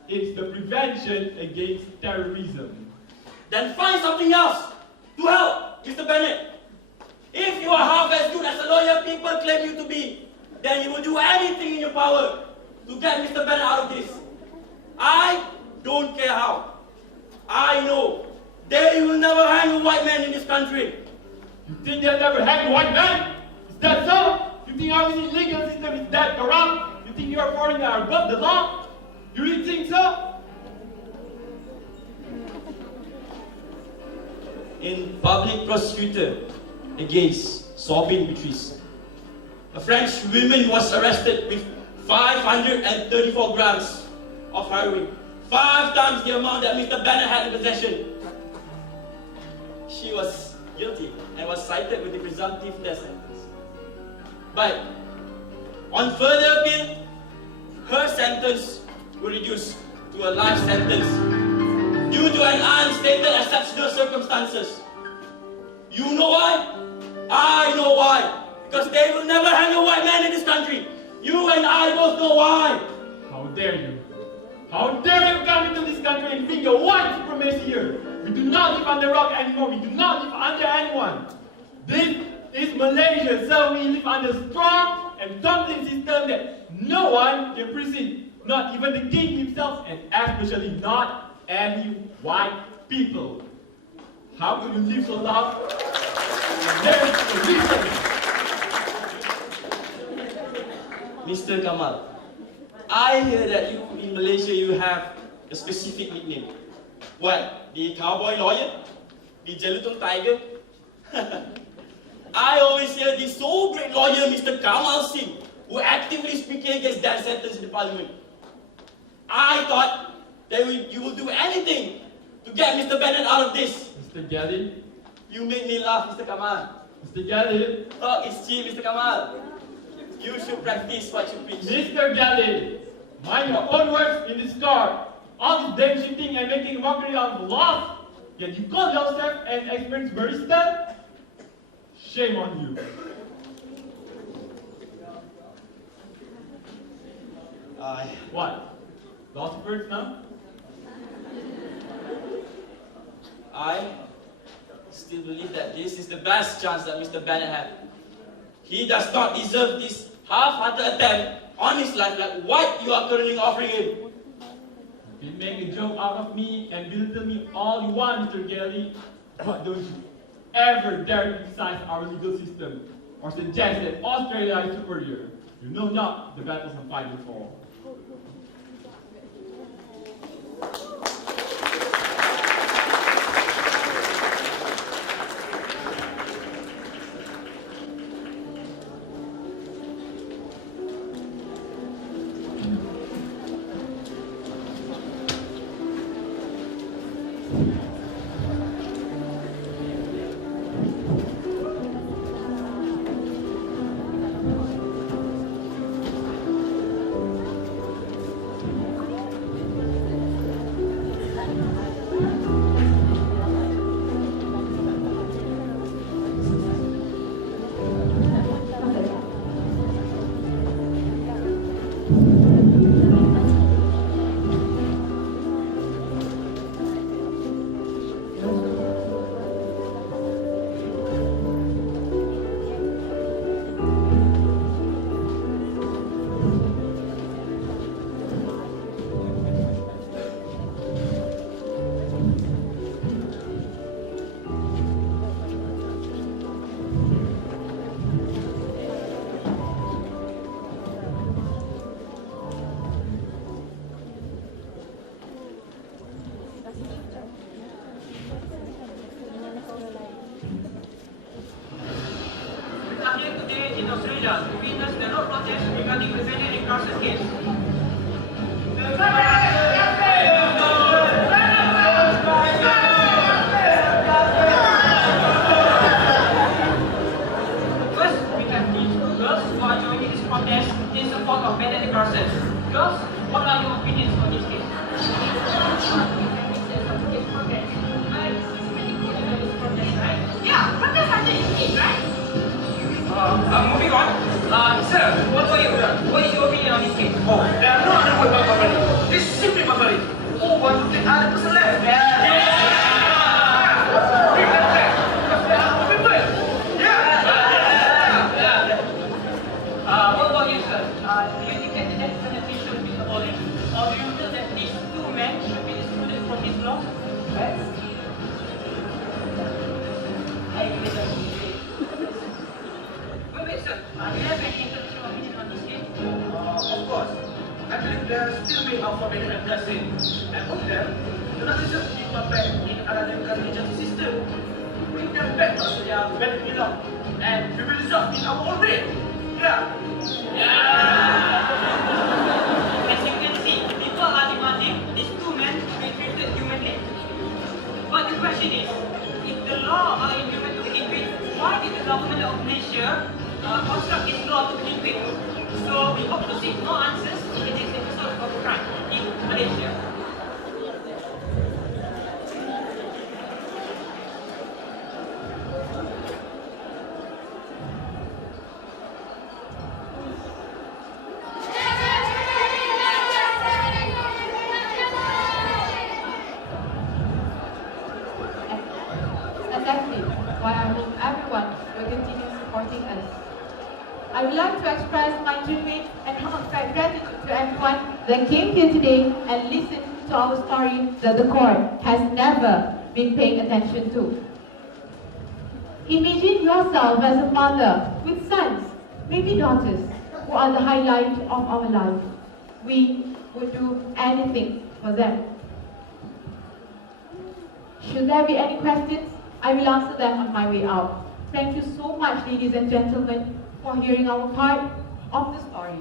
It's the prevention against terrorism. Then find something else to help, Mr. Bennett. If you are half as good as a lawyer people claim you to be, then you will do anything in your power to get Mr. Bennett out of this. I don't care how. I know they will never hang a white man in this country. You think they'll never hang a white man? Is that so? You think our legal system is that corrupt? You think your foreigners are above the law? You really think so? In public prosecutor against Sabine Beatrice, a French woman was arrested with 534 grams of heroin, 5 times the amount that Mr. Bennett had in possession. She was guilty and was cited with the presumptive death sentence. But on further appeal, her sentence was reduced to a life sentence due to an unstated exceptional circumstances. You know why? I know why. Because they will never hang a white man in this country. You and I both know why. How dare you? How dare you come into this country and bring your white supremacy here? We do not live under rock anymore. We do not live under anyone. This is Malaysia, so we live under a strong and complete system that no one can precede. Not even the king himself, and especially not any white people. How could you live so loud? There is a reason. Mr. Kamal, I hear that you in Malaysia you have a specific nickname. What? The cowboy lawyer? The Jelutong tiger? I always hear the so great lawyer Mr. Kamal Singh, who actively speaking against death sentence in the parliament. I thought that you will do anything to get Mr. Bennett out of this. Mr. Khalid? You make me laugh, Mr. Kamal. Mr. Khalid? Talk is cheap, Mr. Kamal. You should practice what you preach. Mr. Khalid, mind your own words in this court. All this blame shifting and making mockery of the law, yet you call yourself an experienced barrister? Shame on you. What? Lost words now? I still believe that this is the best chance that Mr. Bennett had. He does not deserve this half-hearted attempt on his life like what you are currently offering him. You can make a joke out of me and belittle me all you want, Mr. Khalid, but don't you ever dare to criticize our legal system or suggest that Australia is superior. You know not the battles I'm fighting for. Exactly why I hope everyone will continue supporting us. I would like to express my genuine and heartfelt gratitude to everyone that came here today and listened to our story that the court has never been paying attention to. Imagine yourself as a mother with sons, maybe daughters, who are the highlight of our life. We would do anything for them. Should there be any questions, I will answer them on my way out. Thank you so much, ladies and gentlemen, for hearing our part of the story.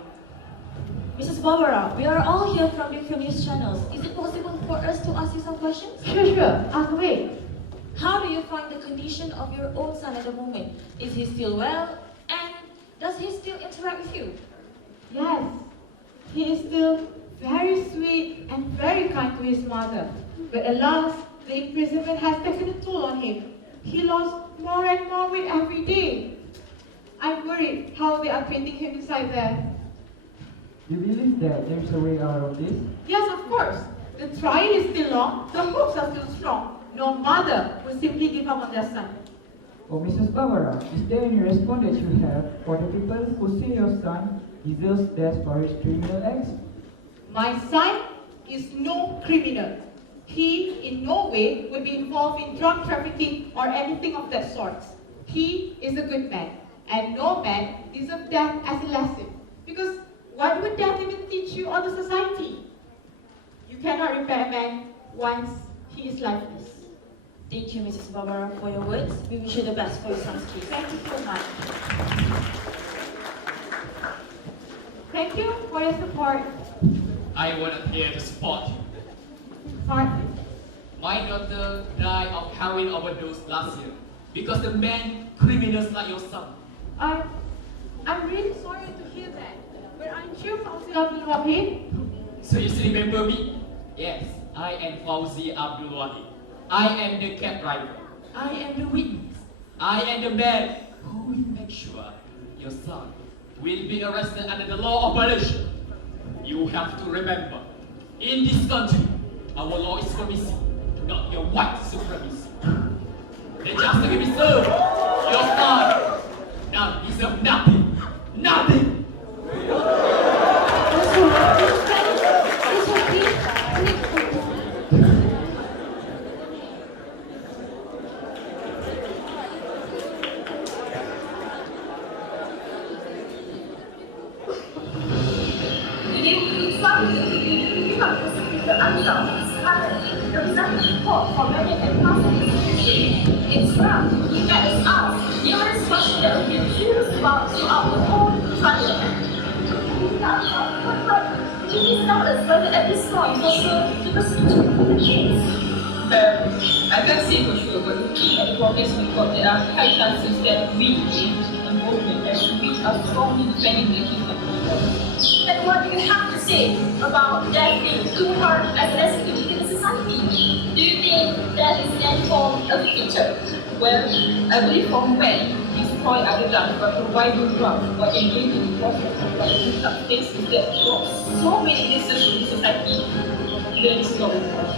Mrs. Barbara, we are all here from different news channels. Is it possible for us to ask you some questions? Sure, ask away. How do you find the condition of your own son at the moment? Is he still well? And does he still interact with you? Yes, he is still very sweet and very kind to his mother. But alas, the imprisonment has taken a toll on him. He lost more and more weight every day. I'm worried how they are treating him inside there. You believe that there is a way out of this? Yes, of course. The trial is still long, the hopes are still strong. No mother will simply give up on their son. Oh, Mrs. Barbara, is there any response that you have for the people who say your son deserves death for his criminal acts? My son is no criminal. He in no way would be involved in drug trafficking or anything of that sort. He is a good man, and no man deserves death as a lesson. Because what would that even teach you or the society? You cannot repair a man once he is lifeless. Thank you, Mrs. Barbara, for your words. We wish you the best for your son's case. Thank you so much. Thank you for your support. I wasn't here to support you. Pardon? My daughter died of heroin overdose last year because the men criminals like your son. I'm really sorry to hear that. But aren't you Fauzi Abdul Wahid? So you still remember me? Yes, I am Fauzi Abdul Wahid. I am the cab driver. I am the witness. I am the man who will make sure your son will be arrested under the law of Malaysia. You have to remember, in this country, our law is permissive, not your white supremacy. The justice will be served. Your son now deserve nothing. Nothing! It's rough. That is us. Numerous questions that we can choose about throughout the whole country. It is not as whether at this point for sure to proceed the case. I can't say for sure, but looking at the progress report, there are high chances that we, and movement, as we are strongly defending the case of the And what do you have to say about death being too hard as an activity in the society? Do you think that is an form of future? Well, I believe from when destroy other guns but providing drugs or engage in the process of providing substances that cause so many diseases in society, there is no recourse.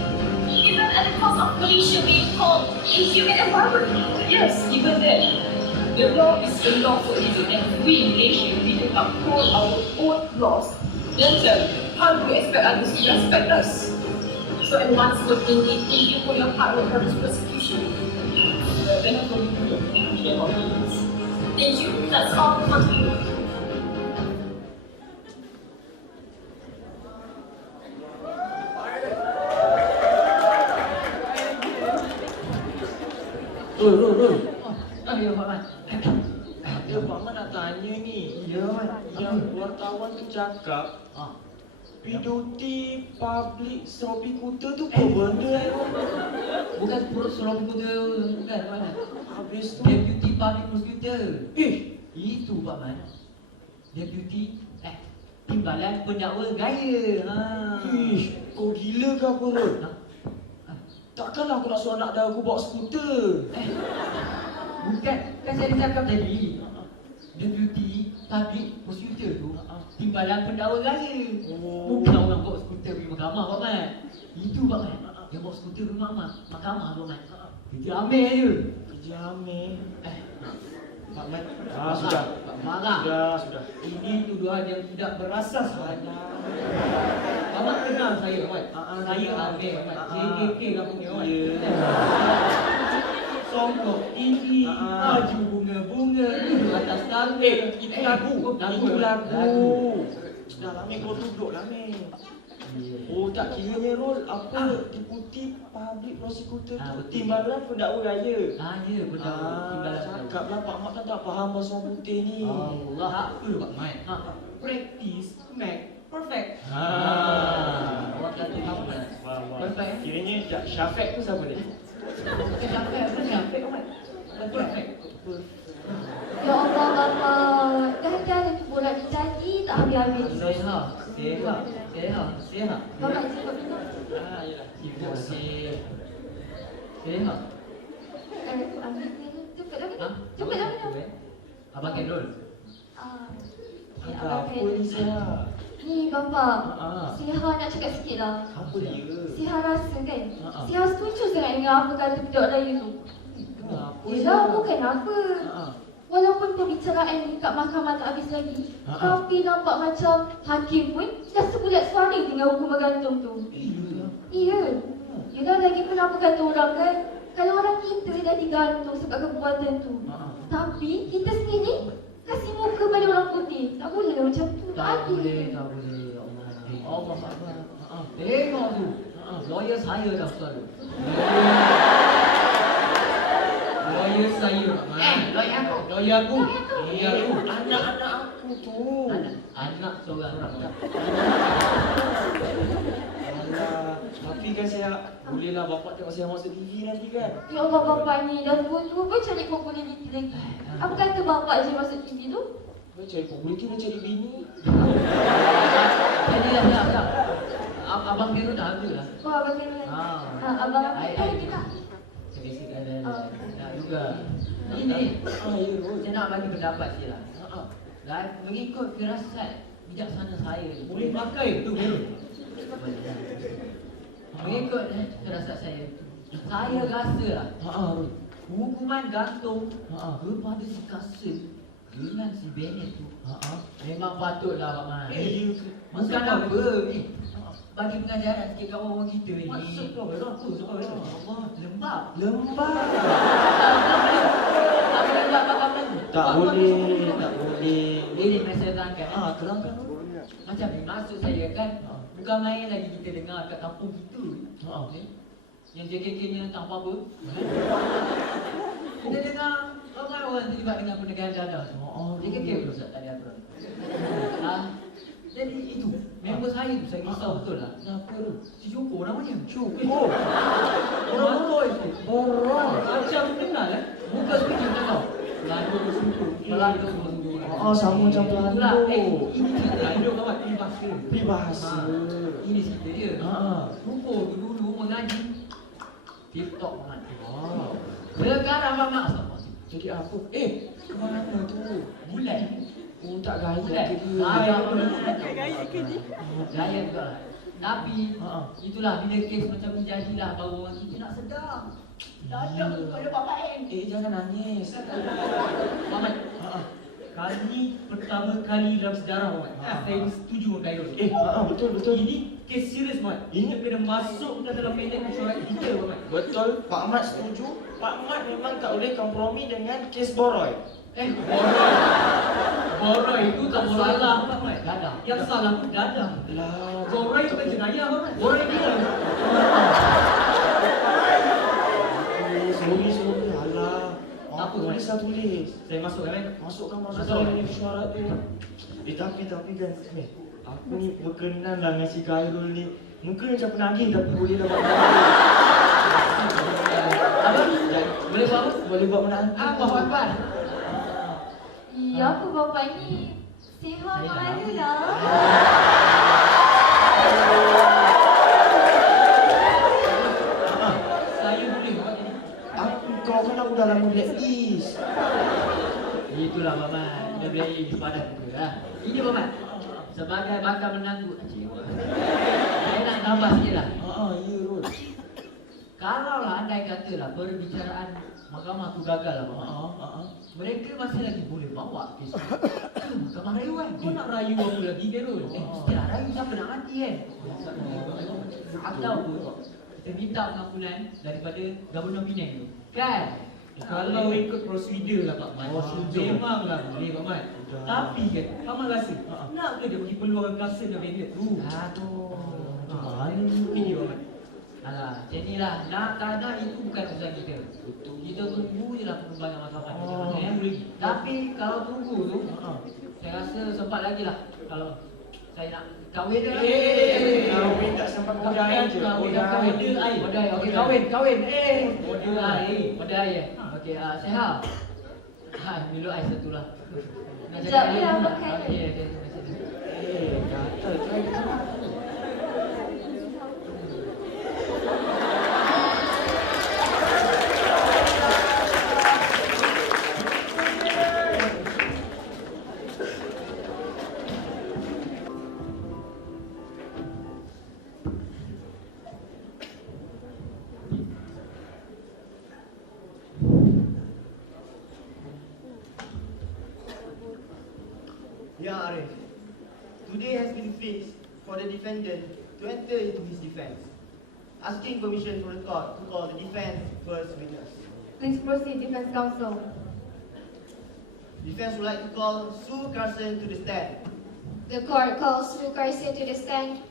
Even at the cost of Malaysia being called inhuman and barbaric? Yes, even then. The law is a law for a reason, and we in Malaysia, we can uphold our own laws. Then tell me, how do we expect others to respect us? So and once was indeed thinking for your hard work for prosecution. Then I'm going to share our feelings. Thank you. That's all for you. Ya, Pak Man. Ya, Pak Man nak tanya ni. Ya, yang wartawan tu cakap, PDUT Public Prosecutor tu apa benda? Bukan prosecutor, bukan Pak Man. Habis tu Deputy Public Prosecutor. Itu Pak Man. Deputy Timbalan Pendakwa Gaya. Kau gila ke apa, Rod? Takkanlah aku nak suruh anak dah aku bawa skuter. Bukan, kan saya cakap tadi. Deputy Public Prosecutor tu Timbalan Pendakwa Gaya. Bukan orang bawa skuter pergi mahkamah Pak Man. Itu Pak Man. Yang bawa skuter pergi mahkamah Pak Man. Kerja ambil je. Kerja ambil. Pak Man. Sudah. Marah. Sudah. Ini tuduhan yang tidak berasas Pak Man. Pak Man kenal saya Pak Man. Saya ambil Pak Man. JKK kamu ni Pak Man. Songkok tinggi, baju bunga-bunga, duduk atas tangga. Itu lagu. Dah lama kau duduk lah ni. Oh, tak kiranya Rol, apa Deputy Public Prosecutor tu Timbalan Pendakwa Gaya. Ya, Timbalan. Cakaplah Pak Mat kan tak faham bahasa orang putih ni. Allah, apa Pak Mat? Practice make perfect. Orang kata apa? Perfect. Kiranya Syafiq tu siapa ni? Syafiq Pak Mat. Perfect. Ya Allah, Bapak. Dah bola dicaci tak habis-habis. Sehat. Bapak sibuk dulu. Yalah, sibuk sih. Sehat. Aku ambil ni. Cepat dah. Abang Kendol. Apa ni Sehat? Ni Bapak. Siha nak cakap sikit lah. Apa dia? Siha rasa kan? Siha setuju sangat dengan apa kata budak Melayu tu. Kenapa? Yelah, bukan apa. Walaupun pembicaraan ni kat mahkamah tak habis lagi, tapi nampak macam hakim pun dah sebulat suara dengan hukuman gantung tu. Iya. Yelah, lagi pun apa kata orang kan, kalau orang kita dah digantung sebab perbuatan tu, tapi kita sendiri kasih muka pada orang putih. Tak boleh lah macam tu. Tak boleh. Allah Akbar. Tengok tu. Lawyer saya dah selalu. Lawyer saya Pak Man. Lawyer aku. Anak-anak aku tu. Anak seorang orang. Alah, tapi kan saya bolehlah bapak tengok saya masuk TV nanti kan. Ya Allah, bapak ni dah tua-tua pun cari populariti lagi. Apa kata bapak je masuk TV tu? Cari populariti dan cari bini. Dah. Abang Kero dah ada lah. Oh, abang Kero. Abang kita tak? Dah juga. Ini, saya nak bagi pendapat sikit lah. Dan mengikut firasat bijaksana saya. Boleh pakai tu Merul. Mengikut firasat saya, saya rasa lah hukuman gantung kepada si Kasim dengan si Bennett tu memang patutlah Pak Man. Bukan apa ni, bagi pengajaran sikit kat orang kita ni. Maksud kau apa? Lembab. Apa lembab apa? Tak boleh. Ini saya terangkan. Terangkan. Macam ni maksud saya kan, bukan main lagi kita dengar kat kampung kita. Yang JKK-nya tak apa-apa. Kita dengar ramai orang terlibat dengan perniagaan dadah. JKK pun Ustaz tadi aturan. Jadi itu, member saya tu saya risau betul lah. Kenapa tu? Si Joko namanya. Joko? Boroi tu. Macam kenal Buka speaker tak tahu. Peladu bersuku. Sama macam peladu. Ini cerita hidup kawan. Ini bahasa. Ini cerita dia. Joko tu dulu mengaji TikTok kawan. Sekarang mamak sama. Jadi apa? Kemana tu? Bulan. Tak gaya ke dia? Gaya ke dia? Gaya juga lah. Tapi itulah bila kes macam ni jadilah baru orang kita nak sedar. Dadah kepada Bapak N. Jangan nangis. Muhammad, kali ni pertama kali dalam sejarah Muhammad saya setuju dengan Khairul. Betul. Ini kes serius Muhammad. Ini kena masuk ke dalam medan mesyuarat kita Muhammad. Betul, Pak Ahmad setuju. Pak Ahmad memang tak boleh kompromi dengan kes Boroi. Boroi itu tak salah Muhammad. Dadah. Yang salah pun dadah. Boroi itu kan jenayah Muhammad. Boroi dia. Sorry. Alah. Apa tulis? Saya masuk kan? Masukkan dalam mesyuarat tu. Tapi kan aku ni berkenan lah dengan si Khairul ni. Mungkin macam penagih tapi boleh dapat. Apa? Boleh buat apa? Boleh buat menantu. Apa Tuan? Ya, apa bapak ni sihat mana dah? Saya boleh buat ini. Kau kan aku dalam blacklist. Itulah Bapak, dia blacklist padan tu lah. Ini Bapak, sebagai bakal menantu. Saya nak tambah sikit lah. Ya Rul. Kalau lah andai katalah perbicaraan mahkamah tu gagal lah Bapak. Mereka masih lagi boleh bawa kes ke mahkamah rayuan. Kau nak rayu apa lagi Berul? Mestilah rayu siapa nak mati kan? Ataupun kita minta pengampunan daripada Governor Penang tu. Kan? Kalau ikut prosedur lah Pak Mat. Memanglah boleh Pak Mat. Tapi kan, Pak Mat rasa nak ke dia bagi peluang kasa dengan Bennett tu? Mana ni Pak Mat? Alah, macam ni lah. Nak tak nak itu bukan urusan kita. Kita tunggu je lah perkembangan mahkamah ni. Tapi kalau tunggu tu, saya rasa sempat lagi lah. Kalau saya nak kahwin dia lah. Kahwin tak sempat modal je. Kahwin dia air. Okey, kahwin. Modal air. Okey, sehat. Minum air satu lah. Sekejap je lah pakai. Okey. Gatal try ke sana. Ya Arif, today has been fixed for the defendant to enter into his defense. Asking permission from the court to call the defense first witness. Please proceed, defense counsel. Defense would like to call Sue Carson to the stand. The court calls Sue Carson to the stand.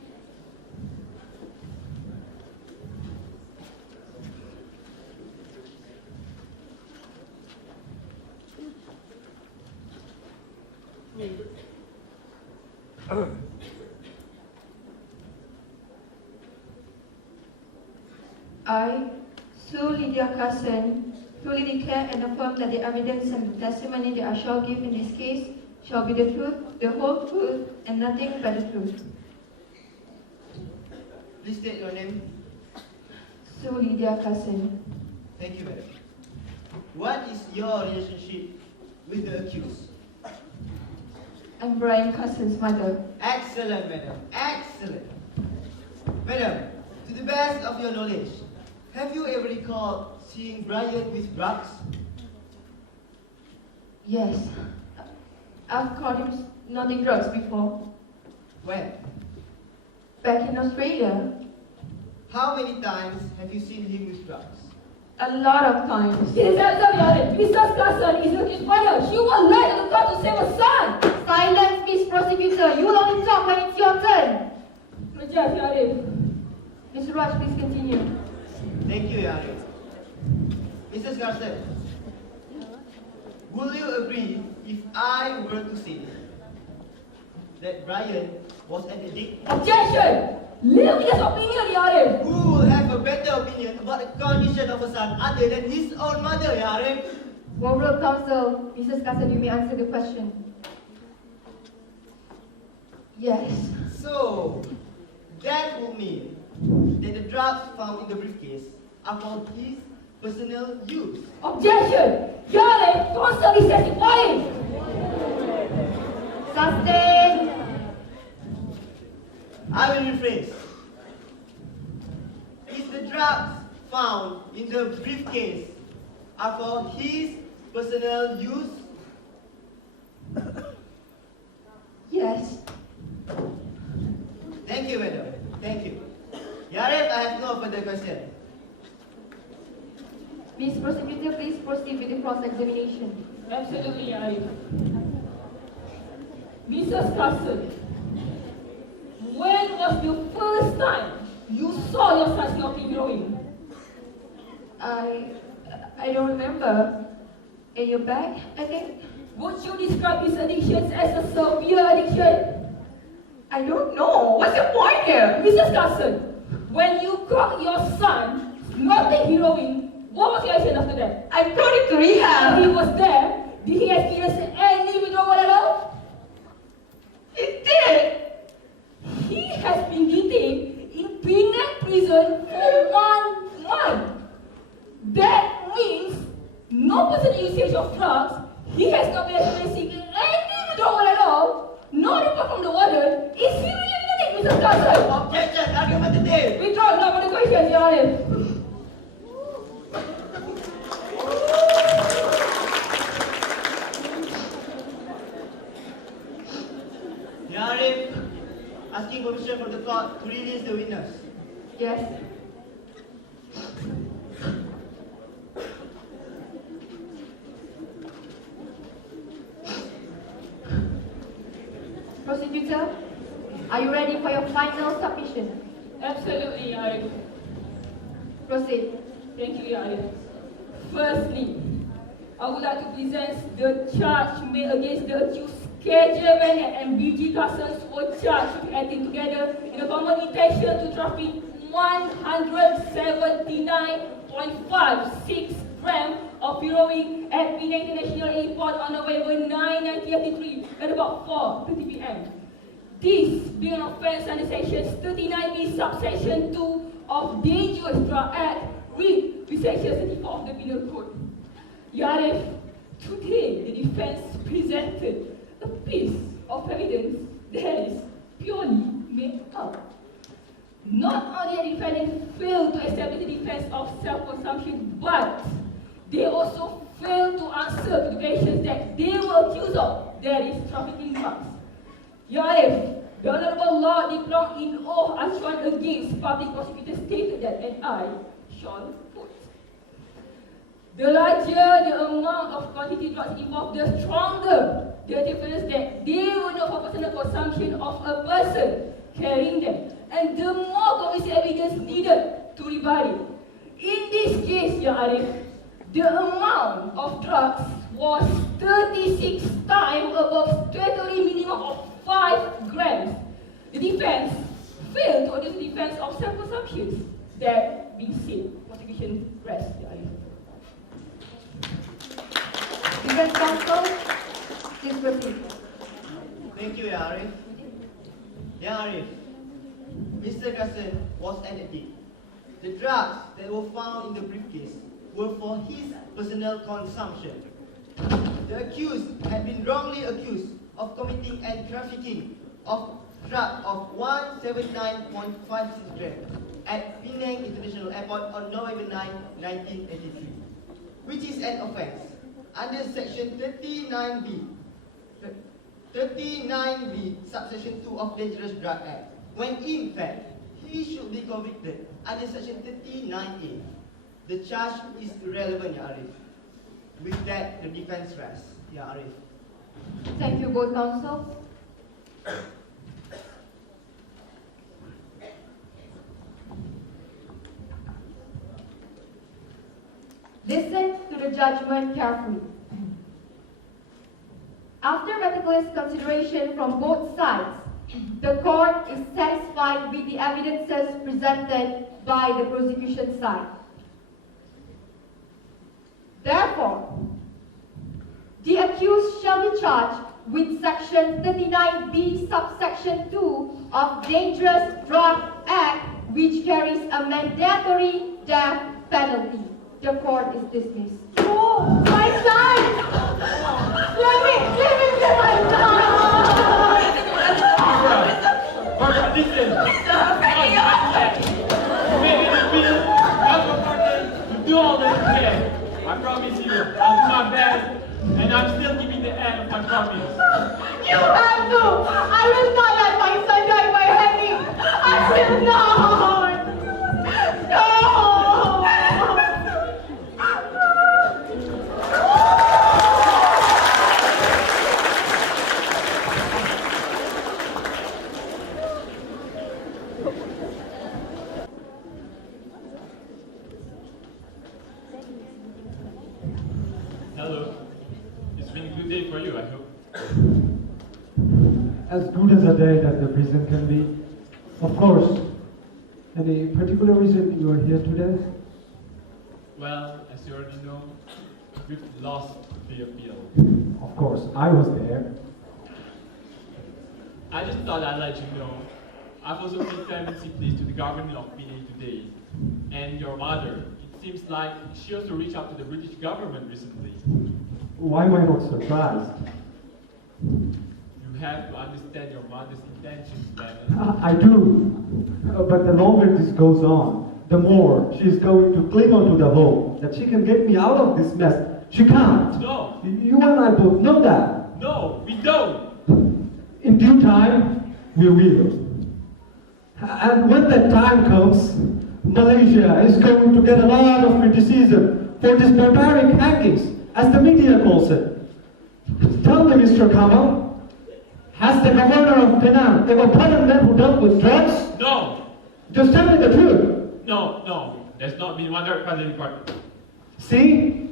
I, Sue Lydia Carson, fully declare and affirm that the evidence and the testimony that I shall give in this case shall be the truth, the whole truth, and nothing but the truth. Please state your name. Sue Lydia Carson. Thank you, madam. What is your relationship with the accused? I'm Brian Cousin's mother. Excellent, madam. Excellent. Madam, to the best of your knowledge, have you ever recalled seeing Brian with drugs? Yes. I've caught him snorting drugs before. When? Back in Australia. How many times have you seen him with drugs? A lot of times. It is absurd, Mrs. Carson is accused murder. She was led to the court to save her son. Silence, Miss Prosecutor. You will only talk when it's your turn. Judge, Your Honor. Mr. Raj, please continue. Thank you, Your Honor. Mrs. Carson, will you agree if I were to say that Brian was an addict? Objection! Leave his opinion, Your Honor. Who will have a better opinion about the condition of a son other than his own mother, Your Honor? Moral counsel, Mrs. Carson, you may answer the question. Yes. So, that will mean that the drugs found in the briefcase are for his personal use. Objection! Your Honor, counsel is testifying. Sustain. I will rephrase. If the drugs found in the briefcase are for his personal use? Yes. Thank you, madam. Thank you. Yaref, I have no further question. Miss Prosecutor, please proceed with the cross-examination. Absolutely, Your Honor. Mrs. Carson, when was the first time you saw your son smoking heroin? I don't remember. In your bag, I think. Would you describe his addictions as a severe addiction? I don't know. What's your point here? Mrs. Carson, when you caught your son snorting heroin, what was your action after that? I brought him to rehab. When he was there, did he experience any withdrawal at all? He did. He has been detained in Penang prison for 1 month. That means no personal usage of drugs. He has not been experiencing any withdrawal at all. No report from the warden. Is he really lunatic, Mrs. Carson? Objection! Argumentative! Withdraw, no further questions, Your Honor. Yaref, asking permission from the court to release the witness. Yes. Prosecutor, are you ready for your final submission? Absolutely, Your Honor. Proceed. Thank you, Your Honor. Firstly, I would like to present the charge made against the accused KJ Bennett and BG Cousins were charged with acting together in a common intention to traffic 179.56 grams of heroin at Penang International Airport on November 9, 1983 at about 4:30 p.m. This being an offence under Section 39B subsection 2 of Dangerous Drug Act with Section 34 of the Penal Code. Your Honor, today the defence presented a piece of evidence that is purely made up. Not only the defendant failed to establish the defense of self-consumption, but they also failed to answer to the questions that they were accused of, that is trafficking drugs. Your Honor, the Honourable Lord Diplom in oath as sworn against public prosecutor stated that, and I shall quote, the larger the amount of quantity drugs involved, the stronger the difference that they were not for personal consumption of a person carrying them, and the more convincing evidence needed to rebut it. In this case, Your Honor, the amount of drugs was 36 times above statutory minimum of 5 grams. The defense failed to adduce the defense of self-consumption. That being said, prosecution rests, Your Honor. Defense counsel, please proceed. Thank you, Yaref. Yaref, Mr. Kassan was an addict. The drugs that were found in the briefcase were for his personal consumption. The accused had been wrongly accused of committing and trafficking of drug of 179.56 grams at Penang International Airport on November 9, 1983, which is an offence under Section 39B, subsection 2 of Dangerous Drug Act, when in fact he should be convicted under Section 39A. The charge is irrelevant, Ya Arif. With that, the defense rests, Ya Arif. Thank you, both counsels. Listen to the judgment carefully. After meticulous consideration from both sides, the court is satisfied with the evidences presented by the prosecution side. Therefore, the accused shall be charged with Section 39B, subsection 2 of Dangerous Drug Act, which carries a mandatory death penalty. The court is dismissed. Oh, my son! Let me get my son! Barbara, listen! You do all that you can. I promise you, I'll do my best, and I'm still keeping the end of my promise. You have to! I will not let my son die by hanging! I will not! No! Hello. It's been a good day for you, I hope. As good as a day that the prison can be. Of course. Any particular reason you are here today? Well, as you already know, we've lost the appeal. Of course, I was there. I just thought I'd let you know. I've also paid clemency pleas to the government of Penang today. And your mother, it seems like she also reached out to the British government recently. Why am I not surprised? You have to understand your mother's intentions, man. I do. But the longer this goes on, the more she is going to cling on to the hope that she can get me out of this mess. She can't. No. You and I both know that. No, we don't. In due time, we will. And when that time comes, Malaysia is going to get a lot of criticism for these barbaric hackings, as the media calls it. Tell me, Mr. Kamal, has the governor of Penang ever pardoned men who dealt with drugs? No. Just tell me the truth. No. There's not been one direct pardon report. See?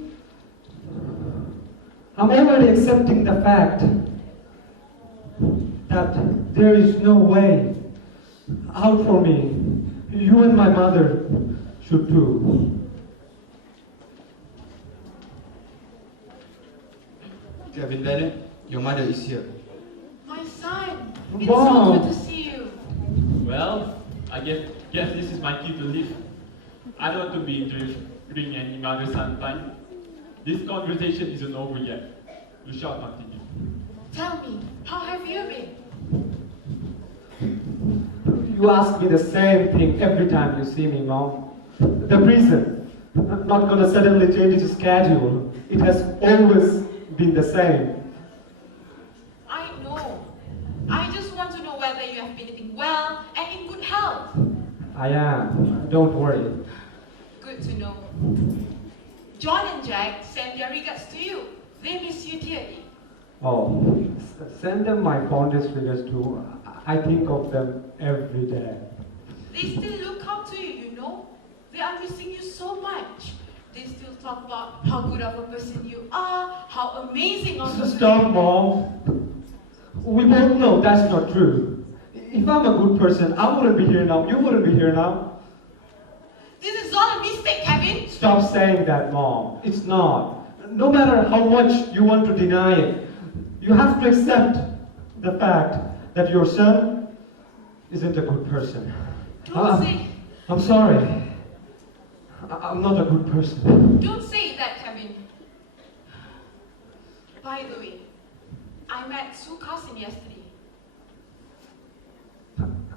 I'm already accepting the fact that there is no way out for me. You and my mother should do. Kevin Bennett, your mother is here. My son! It's Mom. so good to see you. Well, I guess this is my cue to leave. I don't want to be during any mother-son time. This conversation isn't over yet. We shall continue. Tell me, how have you been? You ask me the same thing every time you see me, Mom. The prison. I'm not gonna suddenly change its schedule. It has always been the same. I know. I just want to know whether you have been eating well and in good health. I am. Don't worry. Good to know. John and Jack send their regards to you. They miss you dearly. Oh, send them my fondest regards too. I think of them every day. They still look up to you, you know. They are missing you so much. They still talk about how good of a person you are, how amazing of a person. Stop, Mom. We both know that's not true. If I'm a good person, I wouldn't be here now. You wouldn't be here now. This is all a mistake, Kevin. Stop saying that, Mom. It's not. No matter how much you want to deny it, you have to accept the fact that your son isn't a good person. Don't say. I'm sorry. I'm not a good person. Don't say that, Kevin. By the way, I I met Sue Carson yesterday.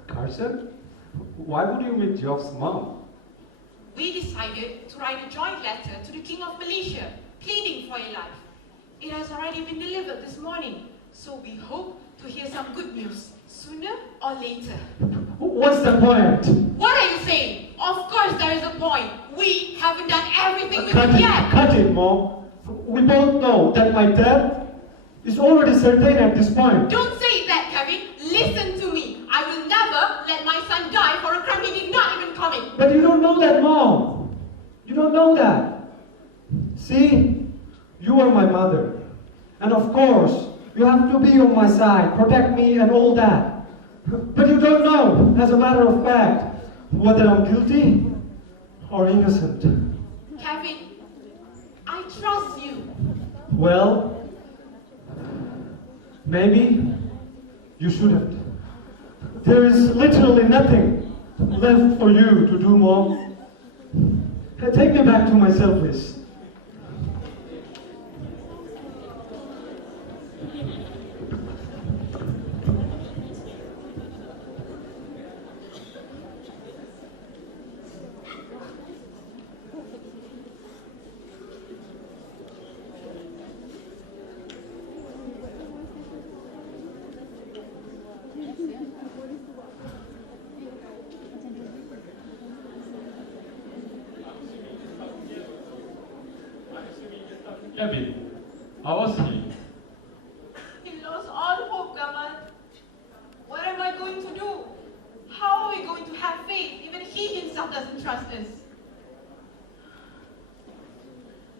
Carson? Why would you meet Geoff's mom? We decided to write a joint letter to the King of Malaysia, pleading for your life. It has already been delivered this morning, so we hope to hear some good news sooner or later. What's the point? What are you saying? Of course there is a point. We haven't done everything we Cut could it, yet. cut it, Mom. We both know that my death is already certain at this point. Don't say that, Kevin. Listen to me. I will never let my son die for a crime he did not even commit. But you don't know that, Mom. You don't know that. See, you are my mother. And of course, you have to be on my side, protect me and all that. But you don't know, as a matter of fact, whether I'm guilty or innocent. Kevin, I trust you. Well, maybe you shouldn't. There is literally nothing left for you to do, Mom. Take me back to myself, please. Kevin, how was he? He lost all hope, Gamal. What am I going to do? How are we going to have faith? Even he himself doesn't trust us.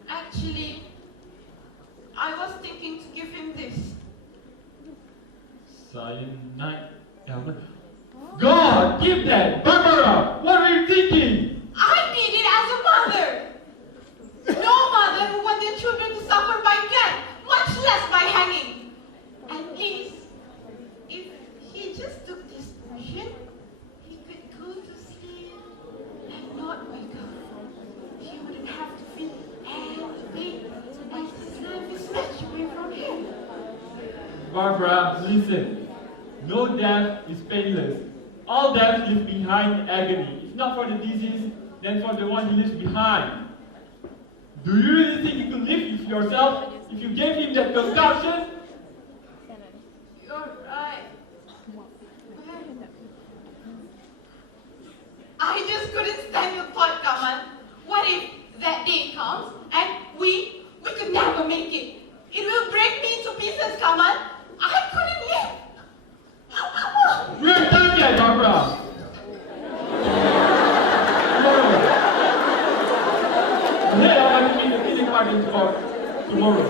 Actually, I was thinking to give him this. Cyanide helmet. God, give that! Barbara! What are you thinking? I did it as a mother! No mother would want their children to suffer by death, much less by hanging. At least, if he just took this potion, he could go to sleep and not wake up. He wouldn't have to feel any pain as his life is snatched away from him. Barbara, listen. No death is painless. All death leaves behind agony. If not for the disease, then for the one he leaves behind. Do you really think you could live with yourself if you gave him that concoction? You're right. I just couldn't stand the thought, Kamal. What if that day comes and we could never make it? It will break me to pieces, Kamal. I couldn't live. We're done yet, Barbara. Today I want to meet the meeting party for tomorrow.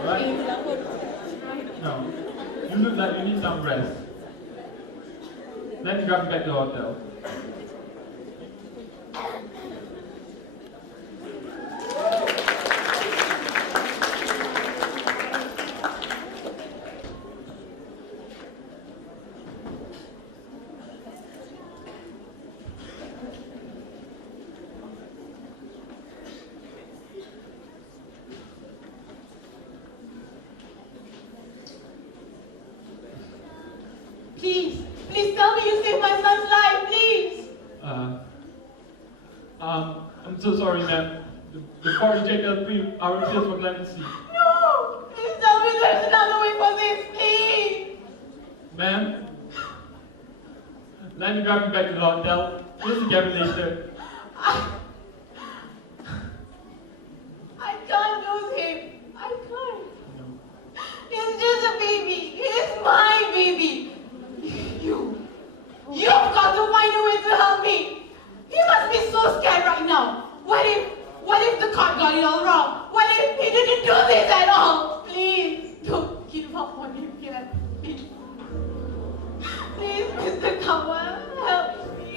Alright? No. You look like you need some rest. Let me grab you back to the hotel. Please tell me you saved my son's life, please. I'm so sorry, ma'am. The court rejected our appeals for clemency. No! Please tell me there's another way for this, please. Ma'am, let me grab you back to the hotel. We'll see Kevin later. I can't lose him. I can't. He's just a baby. He's my baby. You've got to find a way to help me. He must be so scared right now. What if the court got it all wrong? What if he didn't do this at all? Please, don't give up on him yet. Please, Mr. Kamal, help me.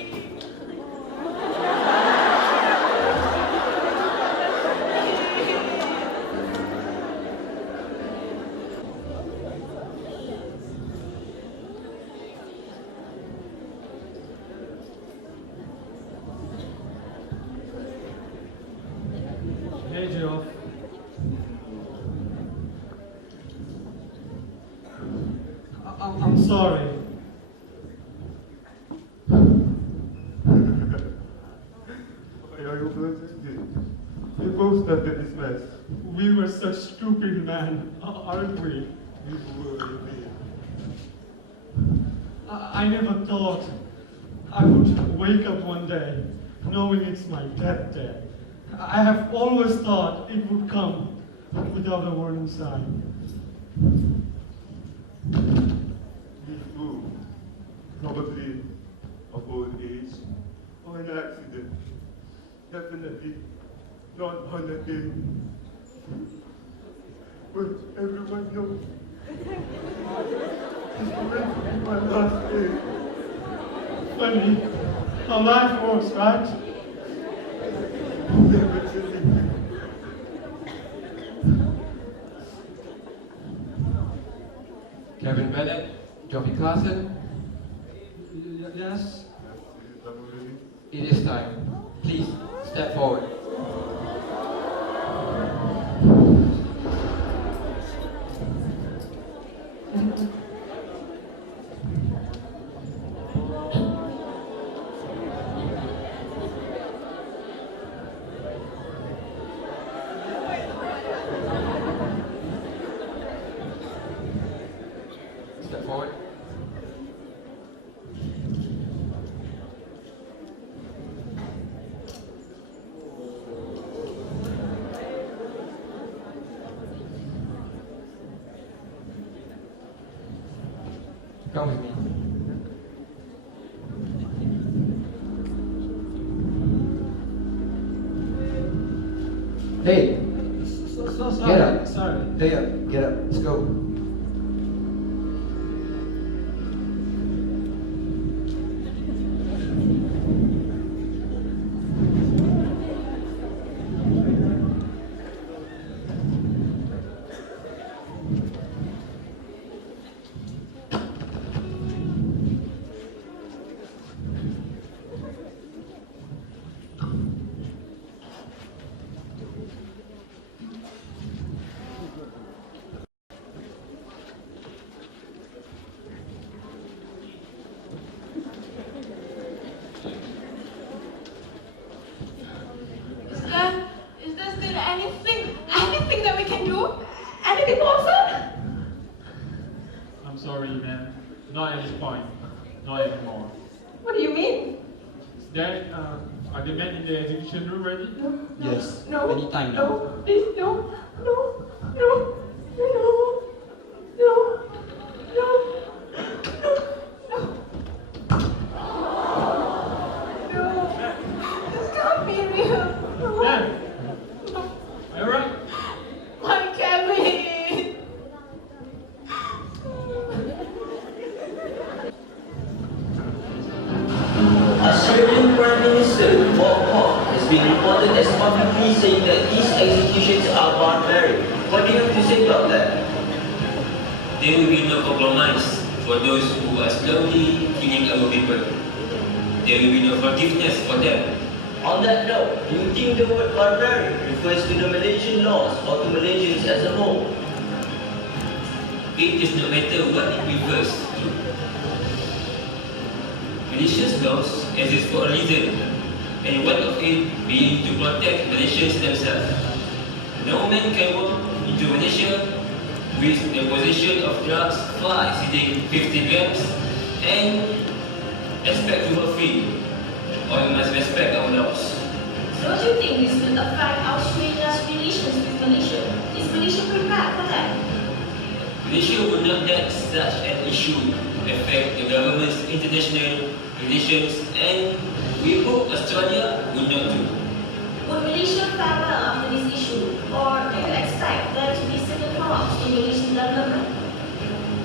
Hey, Geoff. I'm sorry. Why are you protesting? We both started this mess. We were such stupid men, aren't we? We were, man. I never thought I would wake up one day knowing it's my death day. I have always thought it would come without a warning sign. Me too. Probably of old age or an accident. Definitely not on a day. But everyone knows it's going to be my last day. Funny how life works, right? Never tell me. Kevin Bennett, Johnny Carson. Yes? It is time. Please, step forward. Step forward. Come with me. Hey, So sorry. get up. Sorry. Hey up, get up. Let's go. Is there still anything that we can do? Anything also? I'm sorry, man. Not at this point. Not anymore. What do you mean? Dad, are the men in the execution room ready? Yes. No. Anytime now. No. Please, no. No. No. No. No. No. This can't be real. Man! Are you alright? My Kevin. Australian Prime Minister Bob Hawke has been reported as publicly saying that these executions are barbaric. What do you have to say about that? There will be no compromise for those who are slowly killing our people. There will be no forgiveness for them. On that note, do you think the word barbaric refers to the Malaysian laws or to Malaysians as a whole? It does not matter what it refers to. Malaysia's laws exist for a reason, and one of it being to protect Malaysians themselves. No man can walk into Malaysia with the possession of drugs far exceeding 50 grams and expect to be free, or you must respect our laws. Don't you think this will affect Australia's relations with Malaysia? Is Malaysia prepared for that? Malaysia would not let such an issue affect the government's international relations, and we hope Australia would not do. Would Malaysia fare well after this issue, or do you expect there to be second thoughts in Malaysian development?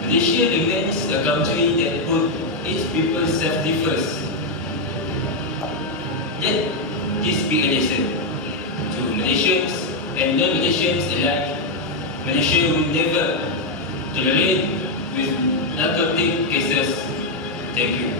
Malaysia remains a country that put its people's safety first. Let this be a lesson to Malaysians and non-Malaysians alike. Malaysia will never tolerate with narcotic cases. Thank you.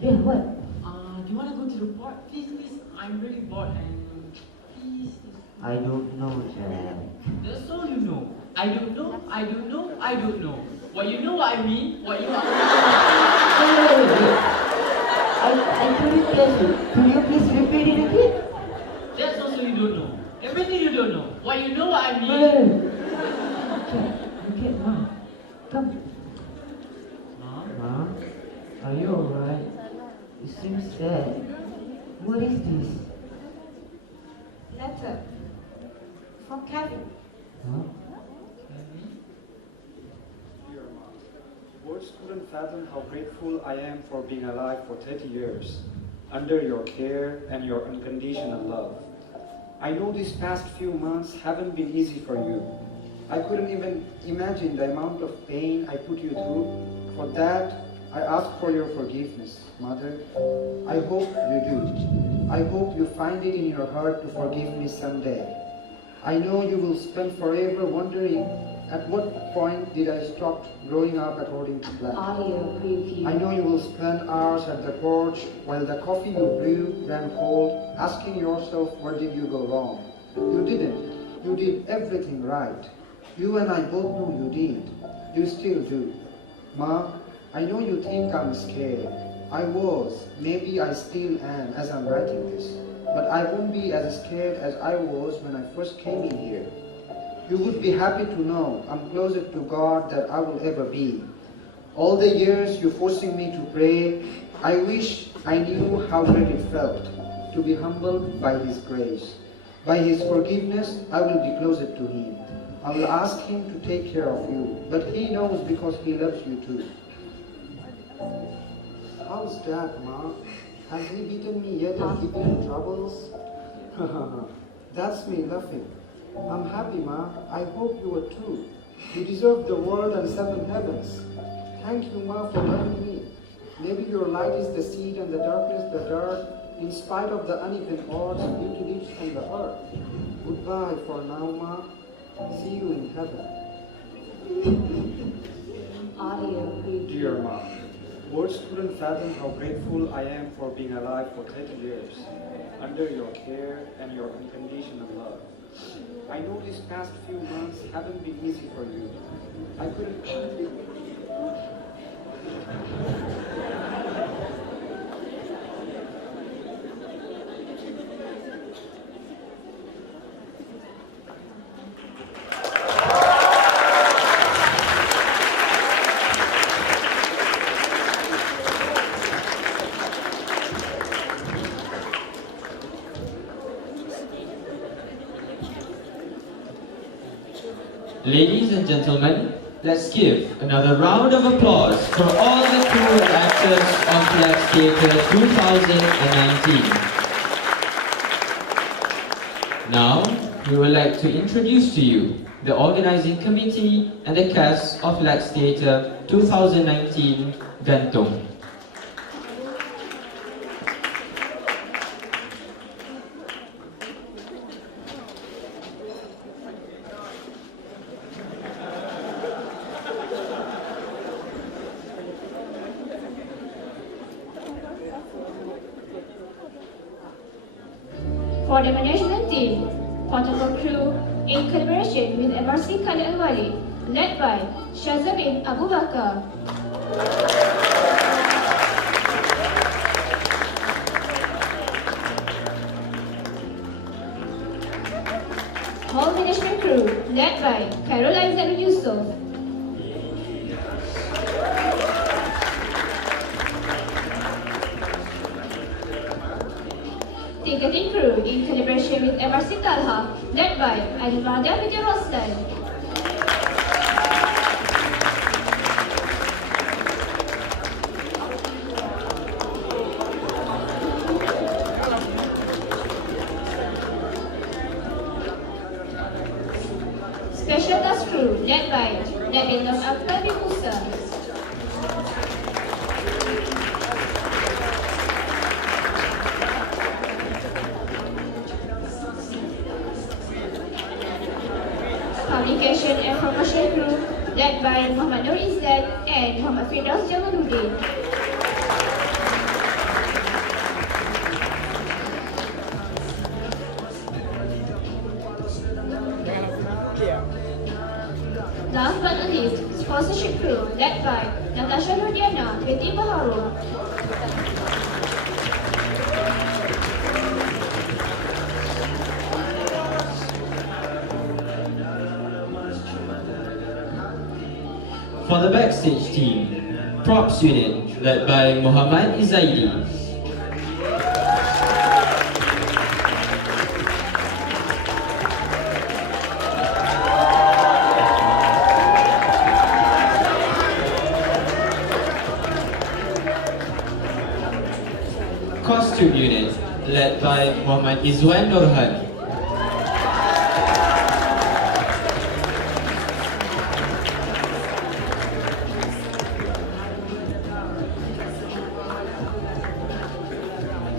Yeah, what? Do you want to go to the park? Please, please. I'm really bored and please. I don't know, Jack. That's all you know. I don't know. I don't know. I don't know. What you know what I mean? What you are. Wait. I couldn't catch it. Could you please repeat it again? That's also you don't know. Everything you don't know. What you know what I mean? Jack, look at Mom. Come. Mom, are you alright? You seem sad. What is this? Letter from Kevin. Huh? Dear Mom, words couldn't fathom how grateful I am for being alive for 30 years, under your care and your unconditional love. I know these past few months haven't been easy for you. I couldn't even imagine the amount of pain I put you through. For that, I ask for your forgiveness, Mother. I hope you do. I hope you find it in your heart to forgive me someday. I know you will spend forever wondering at what point did I stop growing up according to plan. I agree with you. I know you will spend hours at the porch while the coffee you brew ran cold, asking yourself where did you go wrong. You didn't. You did everything right. You and I both know you did. You still do. Ma, I know you think I'm scared. I was. Maybe I still am as I'm writing this. But I won't be as scared as I was when I first came in here. You would be happy to know I'm closer to God than I will ever be. All the years you forcing me to pray, I wish I knew how great it felt to be humbled by His grace. By His forgiveness, I will be closer to Him. I will ask Him to take care of you, but He knows because He loves you too. How's Dad, Ma? Has he beaten me yet and given you troubles? That's me laughing. I'm happy, Ma. I hope you are too. You deserve the world and 7 heavens. Thank you, Ma, for loving me. Maybe your light is the seed and the darkness the dark, in spite of the uneven odds beauty lives on the earth. Goodbye for now, Ma. See you in heaven. I agree. Dear Ma, words couldn't fathom how grateful I am for being alive for 30 years, under your care and your unconditional love. I know these past few months haven't been easy for you. I couldn't... Ladies and gentlemen, let's give another round of applause for all the crew and actors on LEX Theatre 2019. Now, we would like to introduce to you the organizing committee and the cast of LEX Theatre 2019 Gantung. For the management team, protocol crew, in collaboration with MRC Khalid and Walid, led by Shazamin Abu Bakar. Hall management crew, led by Caroline Zainul Yusuf. Ticketing crew in collaboration with MRC Talhah, led by Alimada Vidya Roslan. Special task crew, led by Nabil Nur Akbar bin Musa. Communication and Promotion Crew, led by Muhammad Nur Izzat and Muhammad Firdaus Jamaluddin. spaghetti berharum. For the backstage team, props unit led by Muhammad Izaidi. Costume unit led by Muhammad Izwan Nurhan.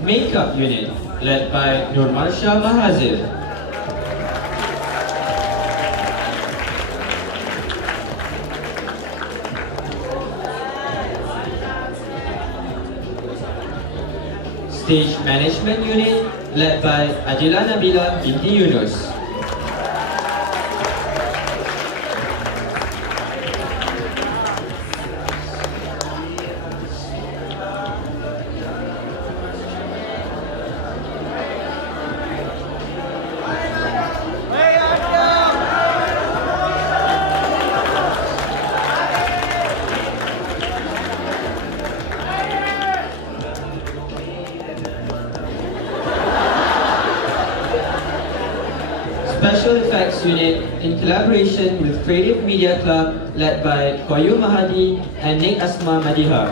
Makeup unit led by Nur Marsha Mahazir. Stage management unit led by Adila Nabila binti Yunus. Special Effects Unit in collaboration with Creative Media Club led by Koyu Mahadi and Nick Asma Madihar.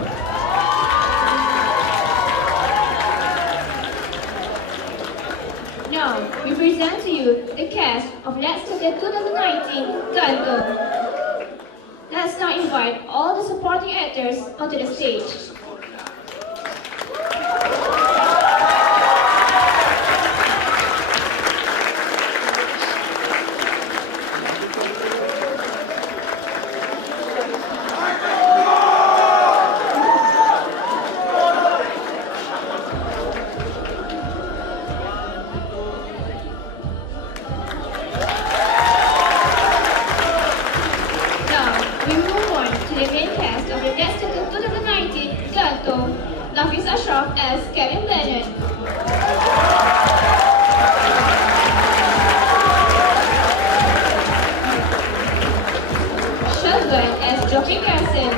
Now, we present to you the cast of LEX THEATRE 2019 Gantung. Let's now invite all the supporting actors onto the stage. As Kevin Bennett, Sheldon as Jockey Carson,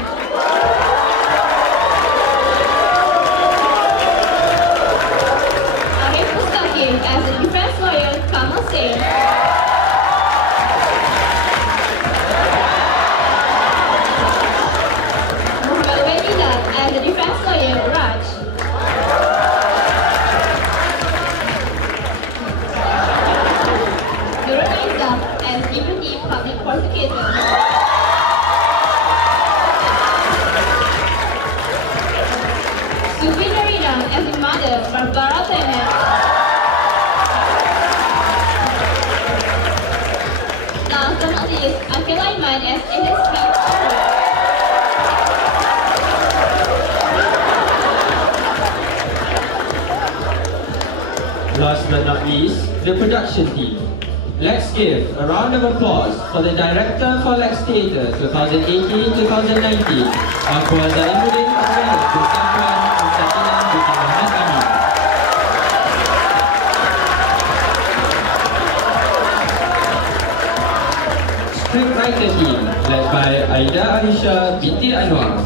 Arif Mustaqim as the defense lawyer Kamal Singh, Muhammad Wedilat as the defense lawyer Raj, as Deputy Public Prosecutor, Subi Narina as the mother Barbara Bennett, last but not least, Akil Aiman as LSP. Last but not least, the production team. Let's give a round of applause for the director for LEX Theatre 2018-2019, Aku Zainuddin Abdul Kusafwan Mustaqilan binti Muhammad Amin. Scriptwriter team led by Aida Aisha binti Anwar.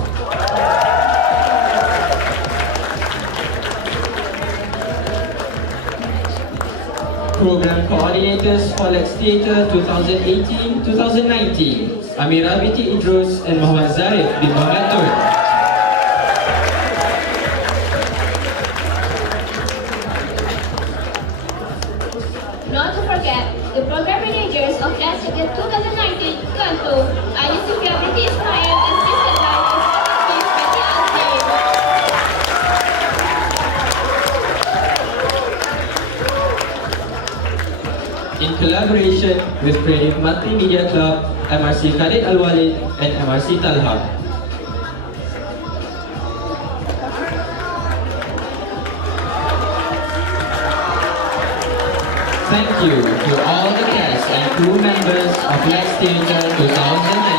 Program coordinators for LEX Theatre 2018-2019, Amira binti Idrus and Muhammad Zarif bin Muhammad Nur. Not to forget, the program managers of LEX THEATRE 2019 Gantung, Adi Sufia binti Ismail, assistant directors binti Azim. In collaboration with Creative Multimedia Club, MRC Khalid Al-Walid and MRC Talhah. Thank you to all the cast and crew members of LEX Theatre 2019.